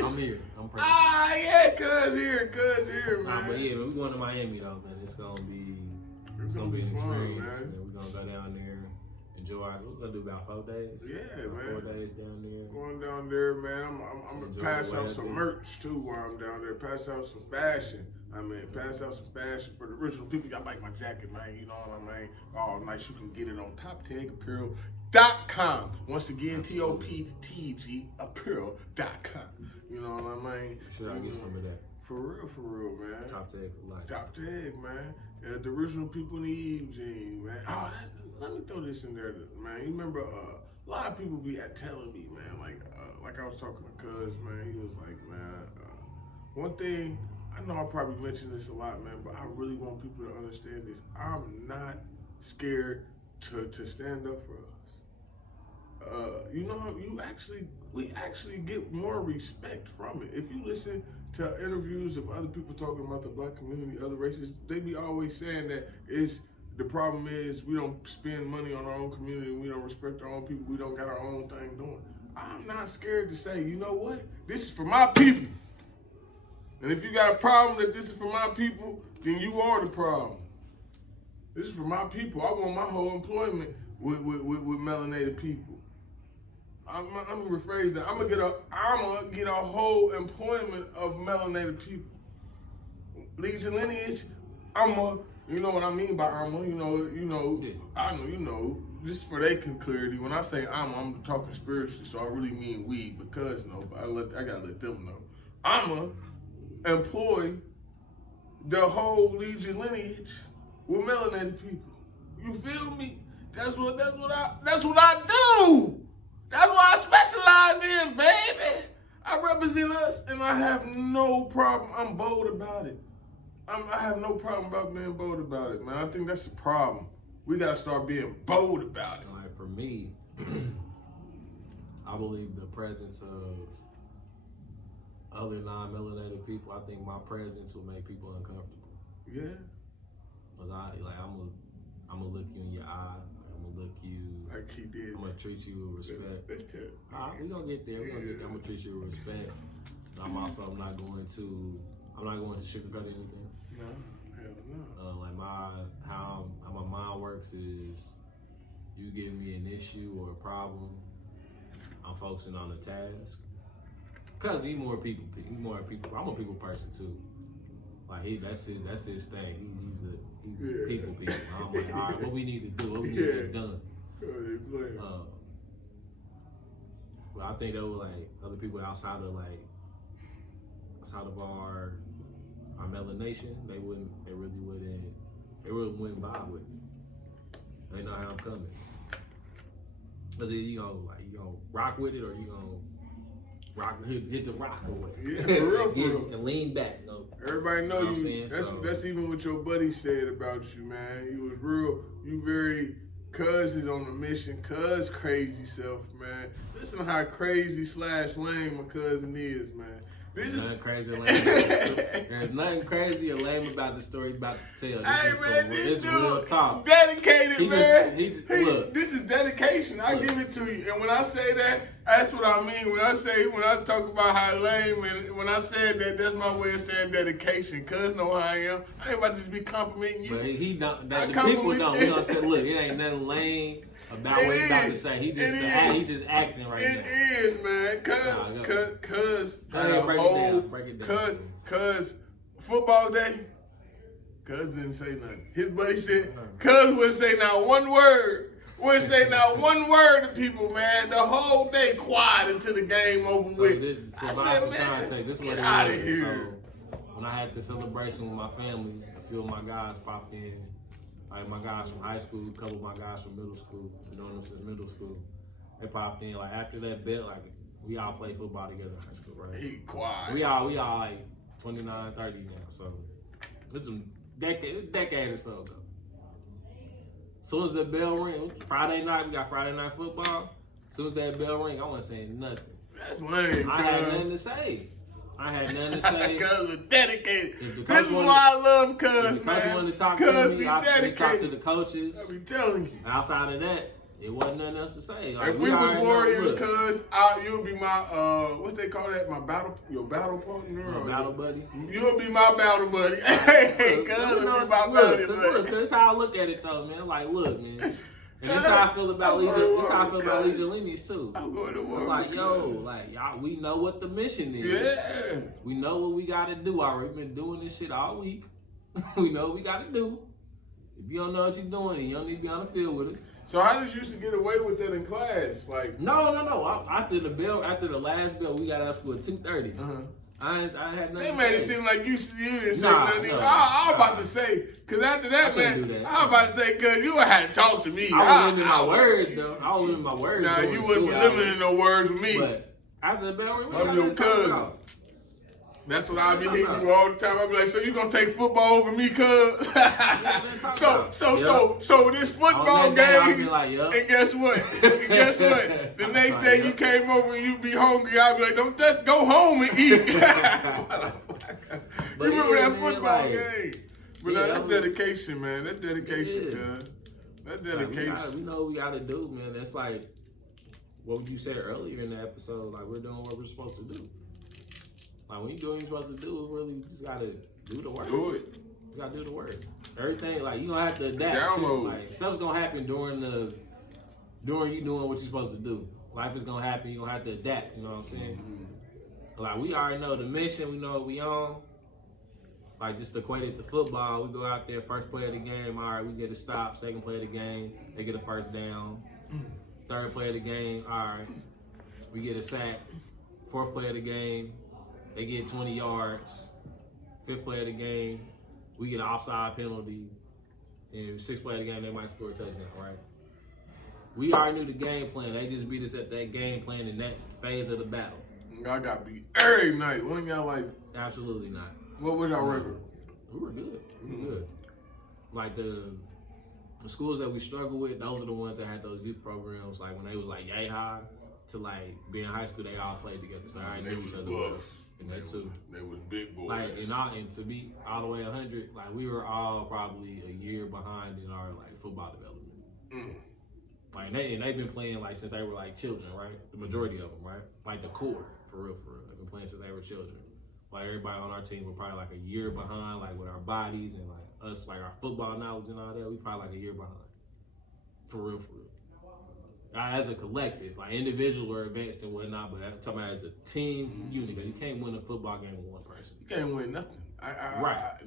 I'm here. I'm present. Yeah, cuz here, man. But yeah, we're going to Miami though, man. It's gonna be an fun, experience. man. We're gonna go down there, enjoy. We're gonna do about 4 days. Yeah, about man. 4 days down there. Going down there, man. I'm gonna pass out some merch too while I'm down there. Pass out some fashion. Pass out some fashion for the original people. I like my jacket, man. You know what I mean? All nice. You can get it on TopTagApparel.com. Once again, TOPTG Apparel.com. You know what I mean? Should I get some of that? For real, man. Top Tag for life. Top Tag, man. The original people in the Eve Gene, man. Let me throw this in there, man. You remember, a lot of people be telling me, man, like I was talking to Cuz, man. He was like, man, one thing, I know I probably mentioned this a lot, man, but I really want people to understand this. I'm not scared to stand up for us. You know, we actually get more respect from it. If you listen to interviews of other people talking about the black community, other races, they be always saying that the problem is we don't spend money on our own community, we don't respect our own people, we don't got our own thing doing. I'm not scared to say, you know what? This is for my people. And if you got a problem that this is for my people, then you are the problem. This is for my people. I want my whole employment with melanated people. I'm gonna rephrase that. I'm gonna get a whole employment of melanated people. Lead your lineage. You know what I mean by you know. I know, you know. Just for their clarity, when I say I'm talking spiritually, so I really mean we, because I gotta let them know. I'ma employ the whole Lead your lineage with melanated people. You feel me? That's what I do. That's what I specialize in, baby. I represent us, and I have no problem. I'm bold about it. I have no problem about being bold about it, man. I think that's the problem. We gotta start being bold about it. Like for me, I believe the presence of other non-melanated people. I think my presence will make people uncomfortable. Yeah. Cause I'm gonna look you in your eye. I'm gonna look you. Like he did. I'm gonna treat you with respect. That's terrible. All right, we gonna get there. I'm gonna treat you with respect. I'm not going to sugarcoat anything. No, hell no. Like how my mind works is, you give me an issue or a problem, I'm focusing on the task. Cause he more people. I'm a people person too. Like that's his thing. He's a people. I'm like, all right, what we need to do, what we need to get done. But I think there were like other people outside of our melanation, they really wouldn't vibe with it. They know how I'm coming. Cause you gonna rock with it, or you gonna hit the rock away. Yeah, for real. And lean back. No. Everybody know you. Saying? That's even what your buddy said about you, man. You was real. You very. Cuz is on a mission. Cuz crazy self, man. Listen to how crazy / lame my cousin is, man. There's nothing crazy or lame. There's nothing crazy or lame about the story about to tell. This is real talk. Dedicated, man. Look. This is dedication. I give it to you. And when I say that, that's what I mean. When I talk about how lame, and when I said that, that's my way of saying dedication. Cuz know how I am. I ain't about to just be complimenting you. But he don't. The people don't. We gonna tell. Look, it ain't nothing lame about what he's about to say. He's just acting right now. It is, man. Cuz football day, Cuz didn't say nothing. His buddy said, Cuz wouldn't say not one word. Wouldn't say not one word to people, man. The whole day quiet until the game over with. I said, man, this get out of here. So when I had the celebration with my family, a few of my guys popped in. Like my guys from high school, a couple of my guys from middle school, known them since middle school. They popped in. Like after that bet, like We all played football together in high school, right? He quiet. We all like 29, 30 now, so this is a decade or so ago. As soon as the bell ring, Friday night, we got Friday night football. As soon as that bell ring, I wasn't saying nothing. That's lame, I had nothing to say. Cuz was dedicated. If the This is coach why I love Cuz, If the coach man. wanted to talk Cuz to me, be I talked to dedicated. the coaches. I be telling you. Outside of that, it wasn't nothing else to say. Like, If we was already know, warriors, look, Cuz, you'll be my what they call that? Your battle partner, my or battle buddy. You'll be my battle buddy. Hey, Cuz, You know, be my look, battle cause buddy. that's how I look at it though, man. Like, look, man. And this Cuz, how I feel about I'm Legion. going to This how I war feel with about Cuz. Legion lineage too. I'm going to war. It's like, with yo, Cuz. like y'all, we know what the mission is. Yeah. We know what we gotta do already. We've been doing this shit all week. We know what we gotta do. If you don't know what you're doing, then you don't need to be on the field with us. So how did you used to get away with that in class? Like, No. After the last bell, we got out of school at 2:30. I had nothing. they to made it say. seem like you didn't say Nah, nothing. no, I was about nah. to say, because after that, I couldn't man, do that. I was about to say, because you had to talk to me. I was limiting my words, though. I was limiting my words. Nah, during you the wouldn't be school hours. limiting no words with me. But after the bell ring, we I'm got your nothing to talk cousin. about. That's what I be Talk hitting about. you all the time. I be like, so you gonna take football over me, cuz? talk about. So this football On that day, I'll be game, like, yup. and guess what? The next Like, day yup. you came over and you be hungry. I'll be like, don't just go home and eat. But Remember yeah, that man, football like, game? But yeah, no, that's that was- dedication, man. That's dedication, Yeah. cuz. That's Like, dedication. we know what we gotta do, man. That's like what you said earlier in the episode. Like, we're doing what we're supposed to do. Like, when you do what you're supposed to do, really, you just gotta do the work. Do it. You gotta do the work. Everything, like, you gonna have to adapt. Download. Too. Like, stuff's gonna happen during you doing what you're supposed to do. Life is gonna happen. You're gonna have to adapt. You know what I'm saying? Like, we already know the mission. We know what we on. Like, just equate it to football. We go out there, first play of the game. All right, we get a stop. Second play of the game, they get a first down. Third play of the game, all right, we get a sack. Fourth play of the game, they get 20 yards. Fifth play of the game, we get an offside penalty. And sixth play of the game, they might score a touchdown, right? We already knew the game plan. They just beat us at that game plan in that phase of the battle. Y'all got beat every night. When y'all like, Absolutely not. what was y'all record? We were good. We were good. Like the schools that we struggle with, those are the ones that had those youth programs. Like when they was like yay high to like being in high school, they all played together. So I already knew each other well. And that too. They was big boys. Like and to be all the way 100, like we were all probably a year behind in our like football development. Like they've been playing like since they were like children, right? The majority of them, right? Like the core, for real. They've been playing since they were children. Like everybody on our team were probably like a year behind, like with our bodies and like us, like our football knowledge and all that. We probably like a year behind, for real. As a collective, like individual, we're advanced and whatnot, but I'm talking about as a team unit. You can't win a football game with one person. You can't win nothing.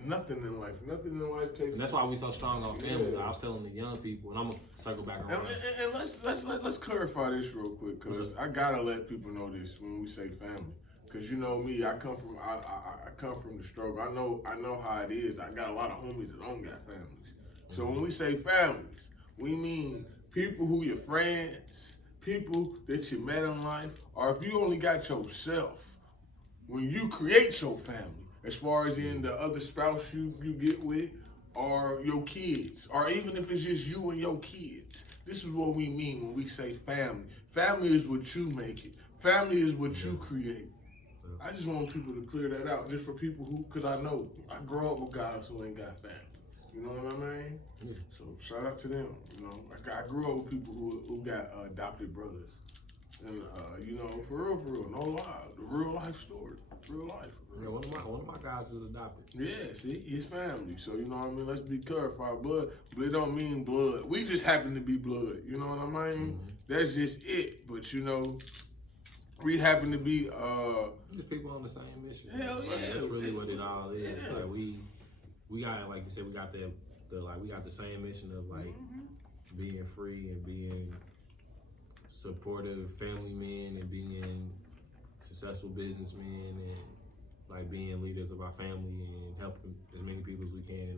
Nothing in life. Nothing in life takes. And that's why we so strong on family. Like I was telling the young people, and I'm gonna circle back around. And let's clarify this real quick, cause I gotta let people know this when we say family. Cause you know me, I come from the struggle. I know how it is. I got a lot of homies that don't got families. So when we say families, we mean people who your friends, people that you met in life, or if you only got yourself. When you create your family, as far as in the other spouse you get with, or your kids, or even if it's just you and your kids. This is what we mean when we say family. Family is what you make it. Family is what you create. I just want people to clear that out, just for people who, because I know, I grew up with guys who ain't got family. You know what I mean? Yeah. So shout out to them. You know, I grew up with people who got adopted brothers. And, you know, for real, no lie. The real life story. Real life. Yeah, one of my guys is adopted. Yeah, see, his family. So, you know what I mean? Let's be clarified. Blood, but it don't mean blood. We just happen to be blood. You know what I mean? That's just it. But, you know, we happen to be, Just people on the same mission. Hell Like, yeah. that's really what it all is. Yeah. Like we got, like you said, we got the we got the same mission of like being free and being supportive family men and being successful businessmen and like being leaders of our family and helping as many people as we can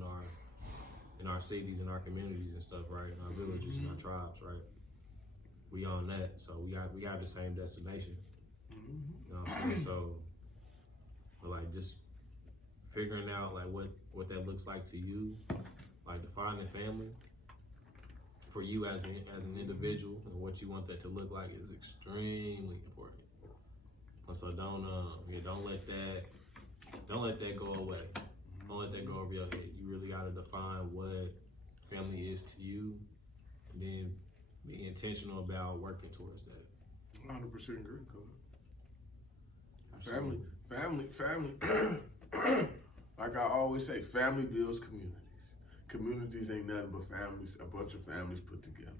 in our cities and our communities and stuff, right? In our villages and our tribes, right? We on that, so we got the same destination. You know what I'm saying? So, but like just figuring out like what that looks like to you, like defining family for you as an individual and what you want that to look like is extremely important. And so don't let that go away. Don't let that go over your head. You really gotta define what family is to you, and then be intentional about working towards that. 100% agree, Cole. Family. Like I always say, family builds communities. Communities ain't nothing but families, a bunch of families put together.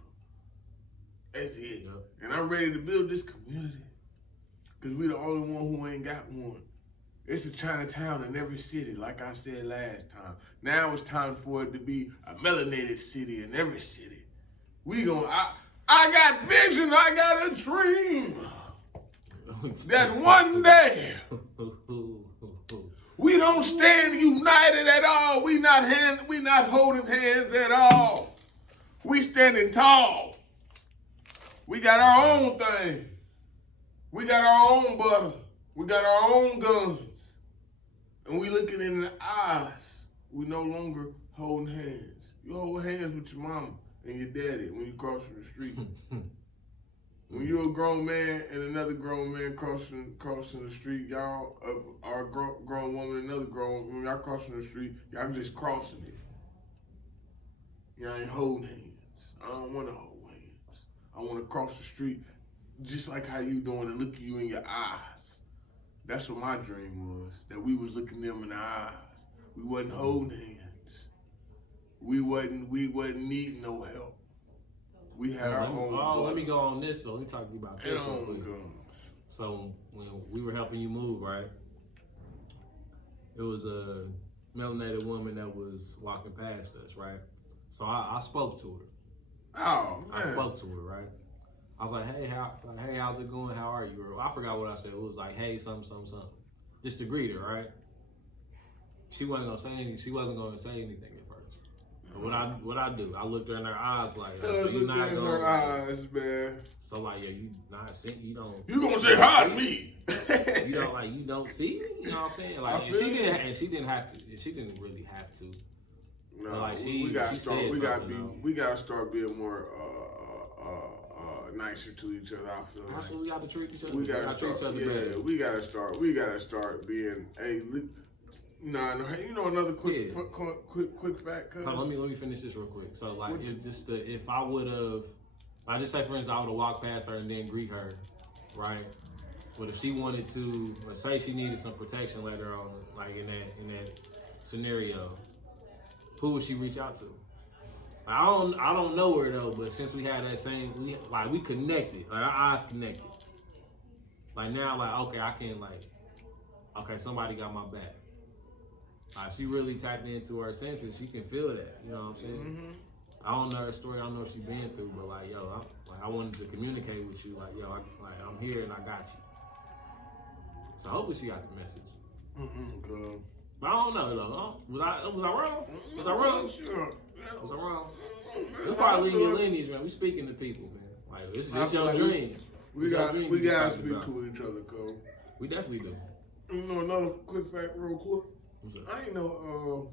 That's it. Yep. And I'm ready to build this community. Because we the only one who ain't got one. It's a Chinatown in every city, like I said last time. Now it's time for it to be a melanated city in every city. I got vision, I got a dream. That one day, we don't stand united at all. We not holding hands at all. We standing tall. We got our own thing. We got our own butter. We got our own guns. And we looking in the eyes. We no longer holding hands. You hold hands with your mama and your daddy when you crossing the street. When you're a grown man and another grown man crossing the street, y'all are a grown woman and another grown, when y'all crossing the street, y'all just crossing it. Y'all ain't holding hands. I don't want to hold hands. I want to cross the street just like how you doing and look at you in your eyes. That's what my dream was, that we was looking them in the eyes. We wasn't holding hands. We wasn't needing no help. We had our own. Oh, let me go on this. So let me talk to you about this real quick. So when we were helping you move, right? It was a melanated woman that was walking past us, right? So I spoke to her. Oh, man. I spoke to her, right? I was like, hey, how's it going? How are you? Or I forgot what I said. It was like, hey, something. Just to greet her, right? She wasn't gonna say anything. She wasn't gonna say anything at first. What I do? I looked her in her eyes like, so you not in gonna her eyes, man. So like, yeah, you not see, you don't. You gonna say hi to me? you don't see me. You know what I'm saying? Like, and she didn't have to. She didn't really have to. No, like we gotta start being more nicer to each other. I feel That's like what we got to treat each other. we gotta start. Yeah, we gotta start being a. Nah, you know another quick fact. Cause let me finish this real quick. So like, if I would have, I just say for instance, I would have walked past her and then greet her, right? But if she wanted to, let's say she needed some protection later on, like in that scenario, who would she reach out to? I don't know her though, but since we had that same, we connected, like our eyes connected. Like now, like okay, I can okay, somebody got my back. Like she really tapped into her senses. She can feel that. You know what I'm saying? Mm-hmm. I don't know her story. I don't know what she's been through, but like yo, I wanted to communicate with you. Like yo, I'm here and I got you. So hopefully she got the message. Good. But I don't know though. Was I wrong? Was I wrong? Sure. Was I wrong? We probably leading your lineage, man. We speaking to people, man. Like this your dream. We gotta speak to each other, Cole. We definitely do. You know another quick fact, real quick. I ain't know.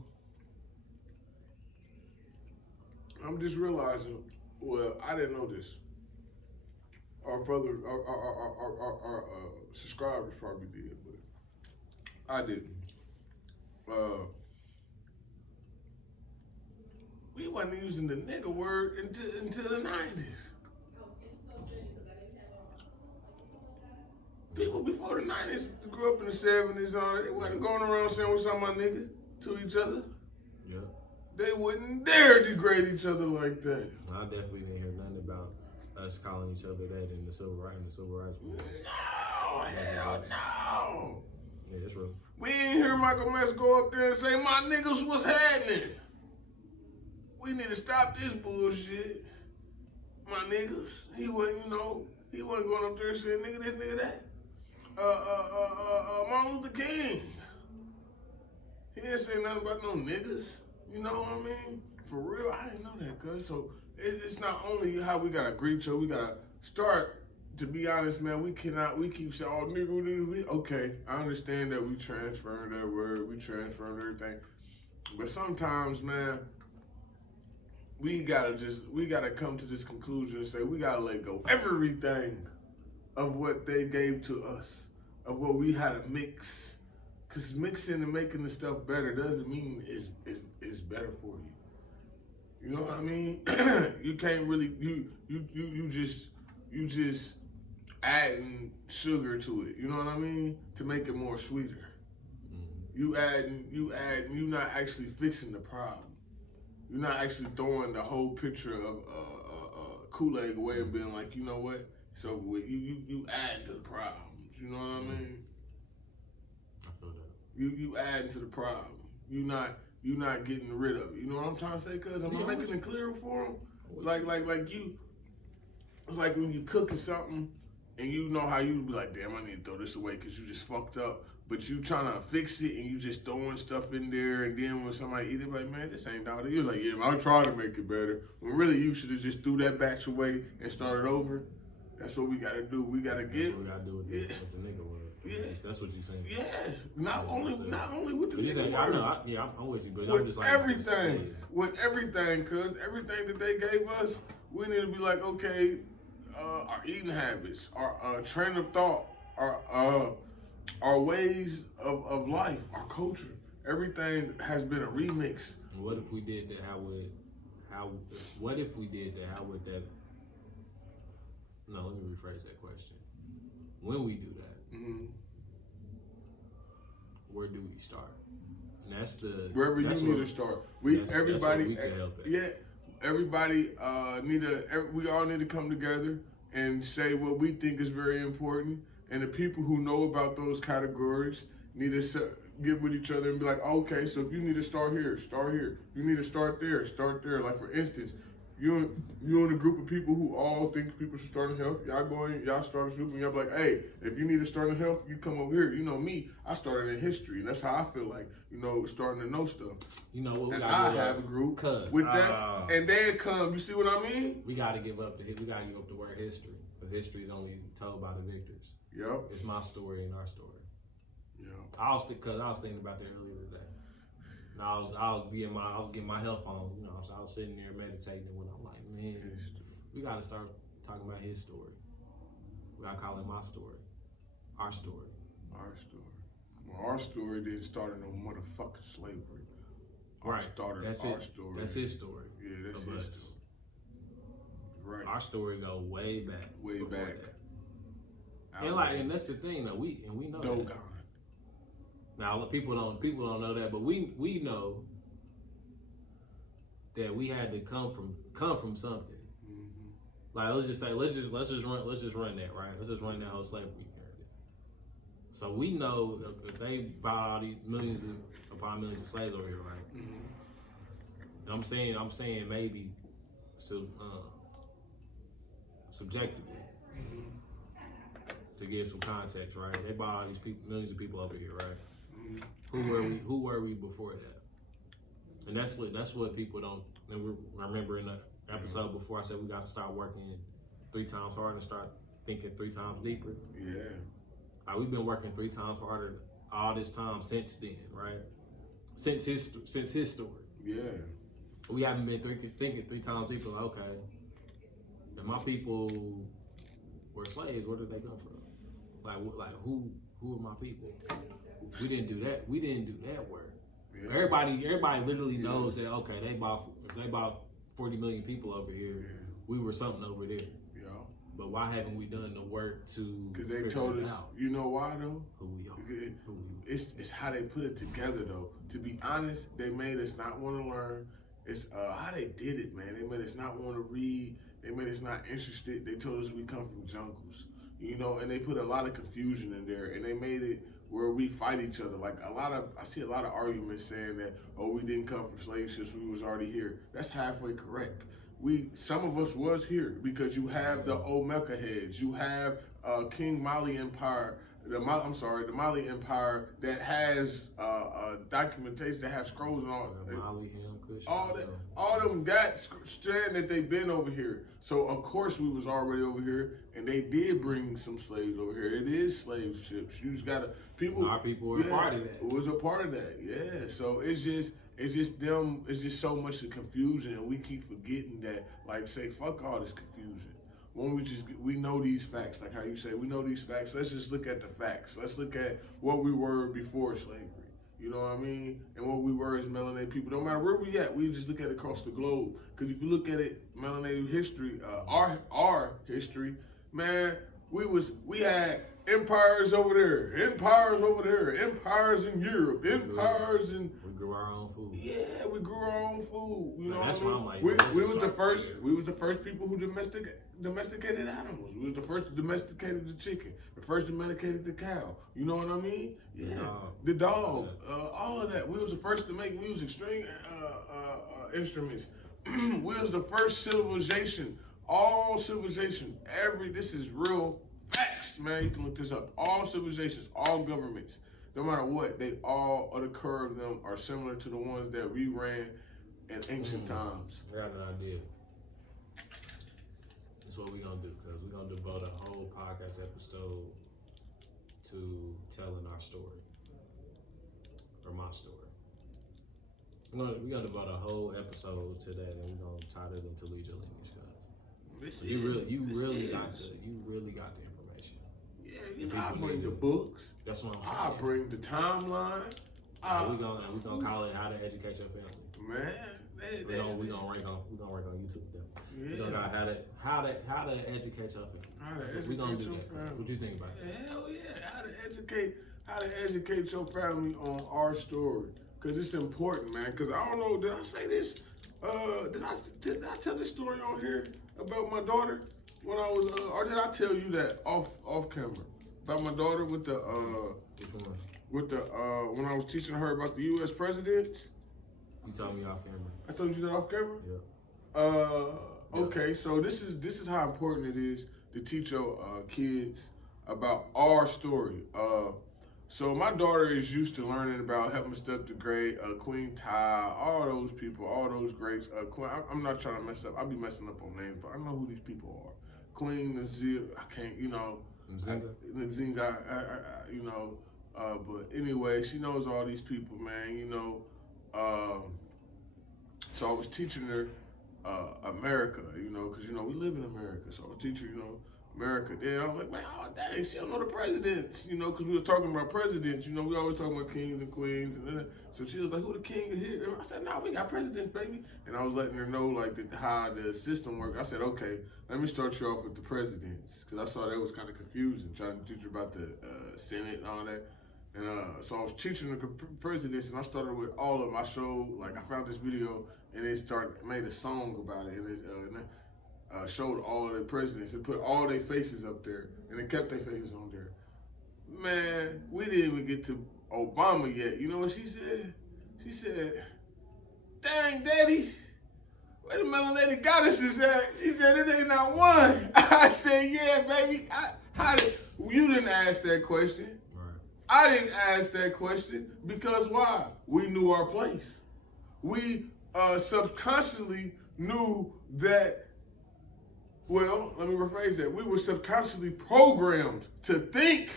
I'm just realizing. Well, I didn't know this. Our subscribers probably did, but I didn't. We wasn't using the nigga word until the 90s. People before the 90s grew up in the 70s, they wasn't going around saying what's up my nigga to each other. Yeah. They wouldn't dare degrade each other like that. I definitely didn't hear nothing about us calling each other that in the civil rights movement. No, hell no. Yeah, that's real. We ain't hear Michael Mess go up there and say, my niggas was happening. We need to stop this bullshit. My niggas. He wasn't going up there and saying, nigga this, nigga that. Martin Luther King. He didn't say nothing about no niggas. You know what I mean? For real, I didn't know that, cuz. So it's not only how we gotta greet each other, we gotta start to be honest, man, we keep saying, oh, nigga, okay, I understand that we transferring that word, we transferring everything. But sometimes, man, we gotta come to this conclusion and say we gotta let go everything of what they gave to us, of what we had to mix. Cause mixing and making the stuff better doesn't mean it's better for you. You know what I mean? You can't really you just adding sugar to it. You know what I mean? To make it more sweeter. You not actually fixing the problem. You're not actually throwing the whole picture of Kool-Aid away and being like, you know what? So you add to the problems. You know what I mean? I feel that. You add to the problem. You not getting rid of it. You know what I'm trying to say? Cause I'm making it clear for them. Like you. It's like when you cooking something and you know how you be like, damn, I need to throw this away because you just fucked up. But you trying to fix it and you just throwing stuff in there, and then when somebody eat it, like, man, this ain't how it is. You're like, yeah, I'm trying to make it better. When really you should have just threw that batch away and started over. That's what we gotta do. We gotta get. That's what we gotta do with the nigga word. Yeah. That's what you're saying. Yeah. Not only with the nigga I word. know. I'm with you, but With I'm just like everything. With everything, cause everything that they gave us, we need to be like, okay, our eating habits, our train of thought, our ways of life, our culture, everything has been a remix. What if we did that? What if we did that? How would that? No, let me rephrase that question. When we do that, where do we start? And that's wherever you need to start. Everybody, we can help at. Yeah, everybody we all need to come together and say what we think is very important. And the people who know about those categories need to get with each other and be like, okay, so if you need to start here, start here. If you need to start there, start there. Like, for instance, you're in a group of people who all think people should start in health. Y'all start a group, and y'all be like, hey, if you need to start in health, you come over here. You know me, I started in history, and that's how I feel like, starting to know stuff. You know what? And I have a group with that, and they come. You see what I mean? We got to give up the word history, because history is only told by the victors. Yep. It's my story and our story. Yeah. I was thinking about that earlier today. And I was getting my health on. So I was sitting there meditating, and I'm like, man, we got to start talking about his story. We got to call it my story, our story. Our story. Well, our story didn't start in no motherfucking slavery. Right. Story. That's his story. Yeah, that's his story. Right. Our story go way back. Way back. And that's the thing though. We know Dogon. that. Now people don't know that, but we know that we had to come from something. Mm-hmm. Like let's just run that, right? Let's just run that whole slavery narrative. So we know if they buy all these millions upon millions of slaves over here, right? Mm-hmm. And I'm saying maybe subjectively. Mm-hmm. To give some context, right? They bought all these people, millions of people over here, right? Mm-hmm. Who were we before that? And that's what people don't. And remember in the episode before, I said we got to start working 3 times harder and start thinking 3 times deeper. Yeah. We've been working 3 times harder all this time since then, right? Since his story. Yeah. We haven't been thinking 3 times deeper. Like, okay, if my people were slaves, where did they come from? Like who are my people? We didn't do that. We didn't do that work. Yeah. Everybody literally knows that. Okay, if they bought 40 million people over here, we were something over there. Yeah. But why haven't we done the work to? Because they told us. You know why though? Who we are. It's how they put it together though. To be honest, they made us not want to learn. It's how they did it, man. They made us not want to read. They made us not interested. They told us we come from jungles, and they put a lot of confusion in there, and they made it where we fight each other. Like I see a lot of arguments saying that, we didn't come from slave ships, we was already here. That's halfway correct. Some of us was here because you have the Olmeca heads, you have King Mali Empire the Mali Empire that has documentation, that has scrolls and all. Mali, him, Kush, all them got strand that they've been over here. So of course we was already over here, and they did bring some slaves over here. It is slave ships. You just gotta our people were a part of that. It was a part of that. Yeah. So it's just them. It's just so much of confusion, and we keep forgetting that. Like, say, fuck all this confusion. When we know these facts, like how you say, we know these facts. Let's just look at the facts. Let's look at what we were before slavery. You know what I mean? And what we were as melanated people. No matter where we at, we just look at it across the globe. Because if you look at it, melanated history, our history, man, we had empires over there, empires over there, empires in Europe, empires in. We grew our own food. Yeah, we grew our own food. You know that's what I mean? why I'm like, we was the first. We was the first people who domesticated animals. We was the first to domesticated the chicken. The first domesticated the cow. You know what I mean? Yeah, the dog. All of that. We was the first to make music, string instruments. We was the first civilization. All civilization. This is real facts, man. You can look this up. All civilizations, all governments, no matter what, they all, or the curve of them, are similar to the ones that we ran in ancient times. I got an idea. That's what we're going to do, because we're going to devote a whole podcast episode to telling our story. Or my story. We're going to devote a whole episode to that, and we're going to tie it into Lead Your Lineage. You really got the information. Yeah, you know, I bring the books. That's what I'm saying. I bring the timeline. We're gonna call it How to Educate Your Family. Man, we're gonna rank on YouTube. Yeah. We're gonna how to educate your family. How to educate we gonna do your that. family. What you think about that? Hell yeah! How to educate your family on our story, because it's important, man. Because I don't know, did I say this? Did I tell this story on here about my daughter when I was, or did I tell you that off camera about my daughter with the when I was teaching her about the U.S. presidents? You told me off camera. I told you that off camera. Yeah. Okay, so this is how important it is to teach your kids about our story. So my daughter is used to learning about Help Me Step the Great, Queen Ty, all those people, all those greats. I'm not trying to mess up. I'll be messing up on names, but I know who these people are. Queen Nazir, I can't, Nzinga, but anyway, she knows all these people, man, so I was teaching her America, because, we live in America, so I was teaching her, America. Then I was like, man, oh dang, she don't know the presidents, because we were talking about presidents, we always talking about kings and queens, and then, so she was like, who the king is here? And I said, no, we got presidents, baby. And I was letting her know like how the system worked. I said, okay, let me start you off with the presidents, because I saw that was kind of confusing, trying to teach her about the Senate and all that. And so I was teaching her presidents, and I started with all of them. I showed, I found this video, and it made a song about it, and it showed all of the presidents. It put all their faces up there, and it kept their faces on there. Man, we didn't even get to Obama yet. You know what she said? She said, dang, Daddy, where the melanated goddesses at? She said, it ain't not one. I said, yeah, baby. You didn't ask that question. Right. I didn't ask that question because why? We knew our place. We subconsciously knew that. Well, let me rephrase that. We were subconsciously programmed to think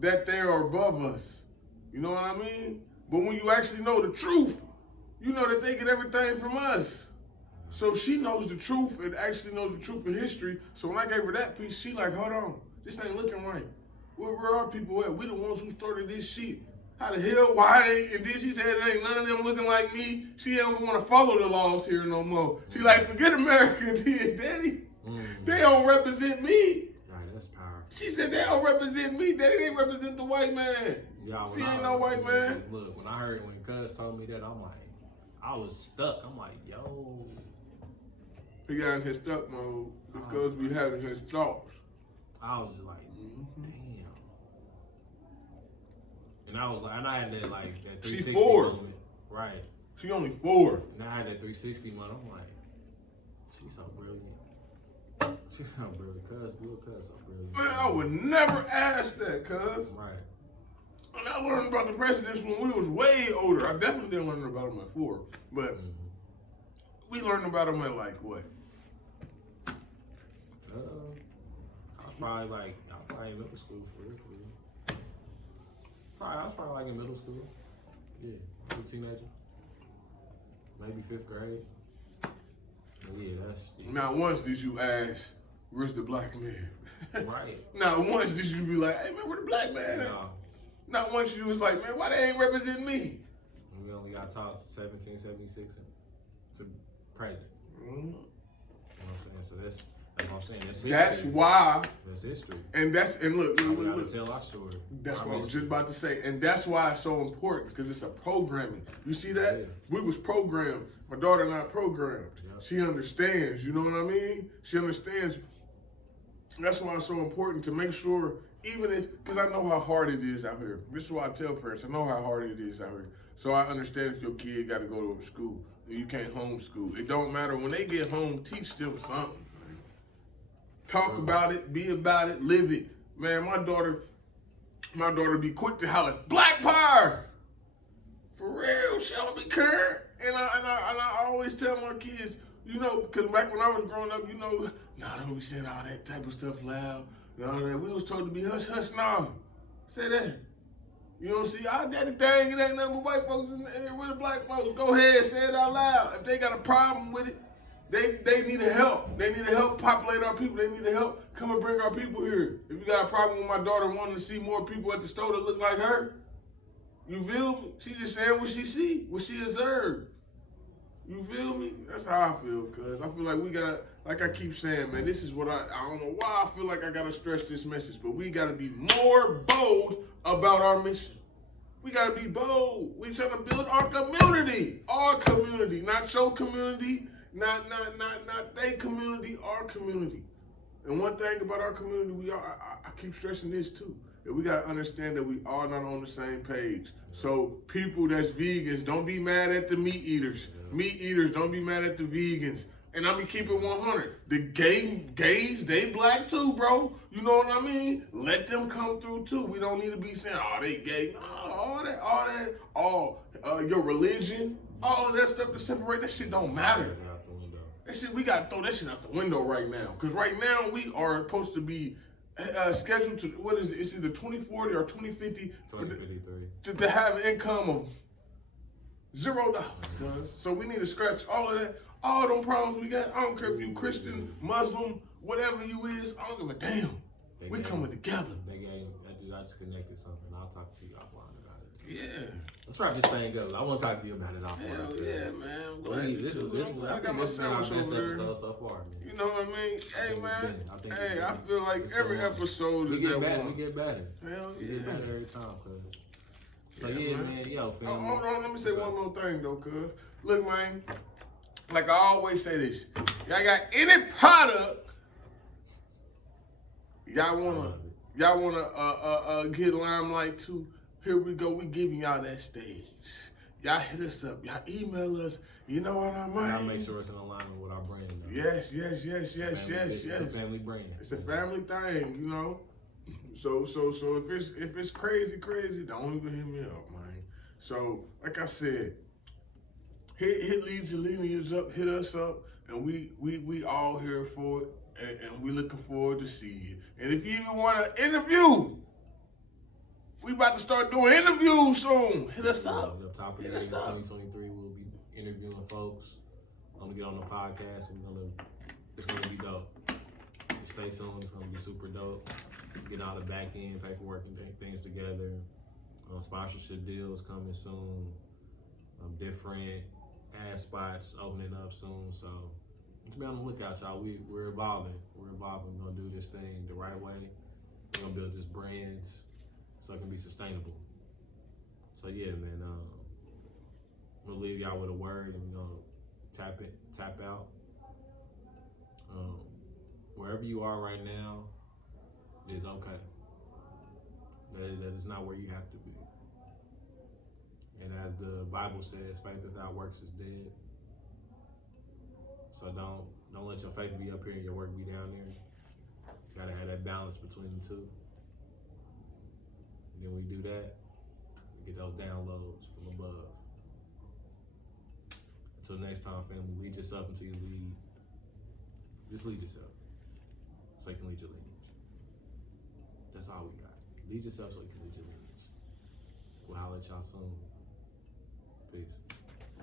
that they are above us. You know what I mean? But when you actually know the truth, you know that they get everything from us. So she knows the truth and actually knows the truth of history. So when I gave her that piece, she like, hold on, this ain't looking right. Where are people at? We the ones who started this shit. How the hell, why? And then she said, it ain't none of them looking like me. She don't want to follow the laws here no more. She like, forget America, Daddy. They don't represent me. Right, that's powerful. She said they don't represent me. Daddy, they represent the white man. Yeah, she ain't no white man. Look, when Cuz told me that, I'm like, I was stuck. I'm like, yo. He got in his stuck mode because we having his thoughts. I was just like, damn. And I was like, and I had that 360 She 4. moment. Right. She only 4. And I had that 360 moment. I'm like, she's so brilliant. She's not brother, cuz, little cuz, brother. Man, I would never ask that, cuz. Right. And I learned about the presidents when we was way older. I definitely didn't learn about them at 4, but we learned about them at like what? I was probably in middle school for real. I was probably like in middle school. Yeah, I was a teenager. Maybe 5th grade. But yeah, that's. Not once did you ask, where's the black man? Right. Not once did you be like, hey man, where the black man at? No. Not once you was like, man, why they ain't representing me? We only got taught 1776 to present. Mm-hmm. You know what I'm saying? So that's what I'm saying. That's history. That's why. That's history. And look. We gotta tell our story. That's what I was just about to say. And that's why it's so important, because it's a programming. You see that? Yeah. We was programmed. My daughter not programmed. Yep. She understands, you know what I mean? She understands. That's why it's so important to make sure, even if, because I know how hard it is out here. This is why I tell parents, I know how hard it is out here. So I understand if your kid got to go to school, you can't homeschool. It don't matter. When they get home, teach them something. Talk about it, be about it, live it. Man, my daughter be quick to holler, Black Power! For real, she don't be caring. And I always tell my kids, you know, because back when I was growing up, you know, don't be saying all that type of stuff loud. And all that. We was told to be hush, hush, now. Say that. You know, see, our daddy thing, it ain't nothing but white folks in here with the black folks. Go ahead, say it out loud. If they got a problem with it, they need help. They need to help populate our people. They need to help come and bring our people here. If you got a problem with my daughter wanting to see more people at the store that look like her, you feel me? She just saying what she see, what she observed. You feel me? That's how I feel, cuz. I feel like we gotta, like I keep saying, man, this is what I don't know why I feel like I gotta stretch this message, but we gotta be more bold about our mission. We gotta be bold. We trying to build our community, not your community, not their community, our community. And one thing about our community, I keep stressing this too, that we gotta understand that we all not on the same page. So people that's vegans, don't be mad at the meat eaters. Meat eaters, don't be mad at the vegans. And I'm gonna keep it 100. The gays, they black too, bro. You know what I mean? Let them come through too. We don't need to be saying, oh, they gay. All your religion, all of that stuff to separate, that shit don't matter. That shit, we gotta throw that shit out the window right now. Cause right now we are supposed to be scheduled to, what is it? It's either 2040 or 2050 to have an income of $0. So we need to scratch all of that. All them problems we got. I don't care if you Christian, Muslim, whatever you is. I don't give a damn. We coming together. I just connected something. I'll talk to you offline about it. Yeah. Let's wrap this thing up. I want to talk to you about it offline. Hell yeah, man. I'm glad I got my sandwich over there. So far, man. You know what I mean? Hey, man. I feel like every episode is that one. We get better. Hell yeah. We get better every time, cuz. So yeah, man. Yo, family. Hold on. Let me say one more thing, though, cuz. Look, man. Like I always say this. Y'all got any product y'all wanna get limelight to? Here we go. We giving y'all that stage. Y'all hit us up. Y'all email us. You know what I mean? Gotta make sure it's in alignment with our brand. Though. Yes. It's a family brand. It's a family thing, you know. So if it's crazy, don't even hit me up, man. So like I said, hit Lead Your Lineage up, hit us up, and we all here for it, and we looking forward to see you. And if you even want to interview, we about to start doing interviews soon. Hit us up. The top of the year 2023, we'll be interviewing folks. I'm gonna get on the podcast. It's gonna be dope. Stay tuned. It's gonna be super dope. Get all the back end paperwork and things together. Sponsorship deals coming soon. Different ad spots opening up soon. So just be on the lookout, y'all. We're evolving. We're gonna do this thing the right way. We're gonna build this brand so it can be sustainable. So yeah, man. We'll leave y'all with a word, and we're gonna tap out. Wherever you are right now is okay. That is not where you have to be. And as the Bible says, faith without works is dead. So don't let your faith be up here and your work be down there. Gotta have that balance between the two. And then we do that, we get those downloads from above. Until next time, family, lead yourself until you lead. Just lead yourself. So you can lead your lineage. That's all we got. Lead yourself so you can lead your lineage. We'll holler at y'all soon. Peace.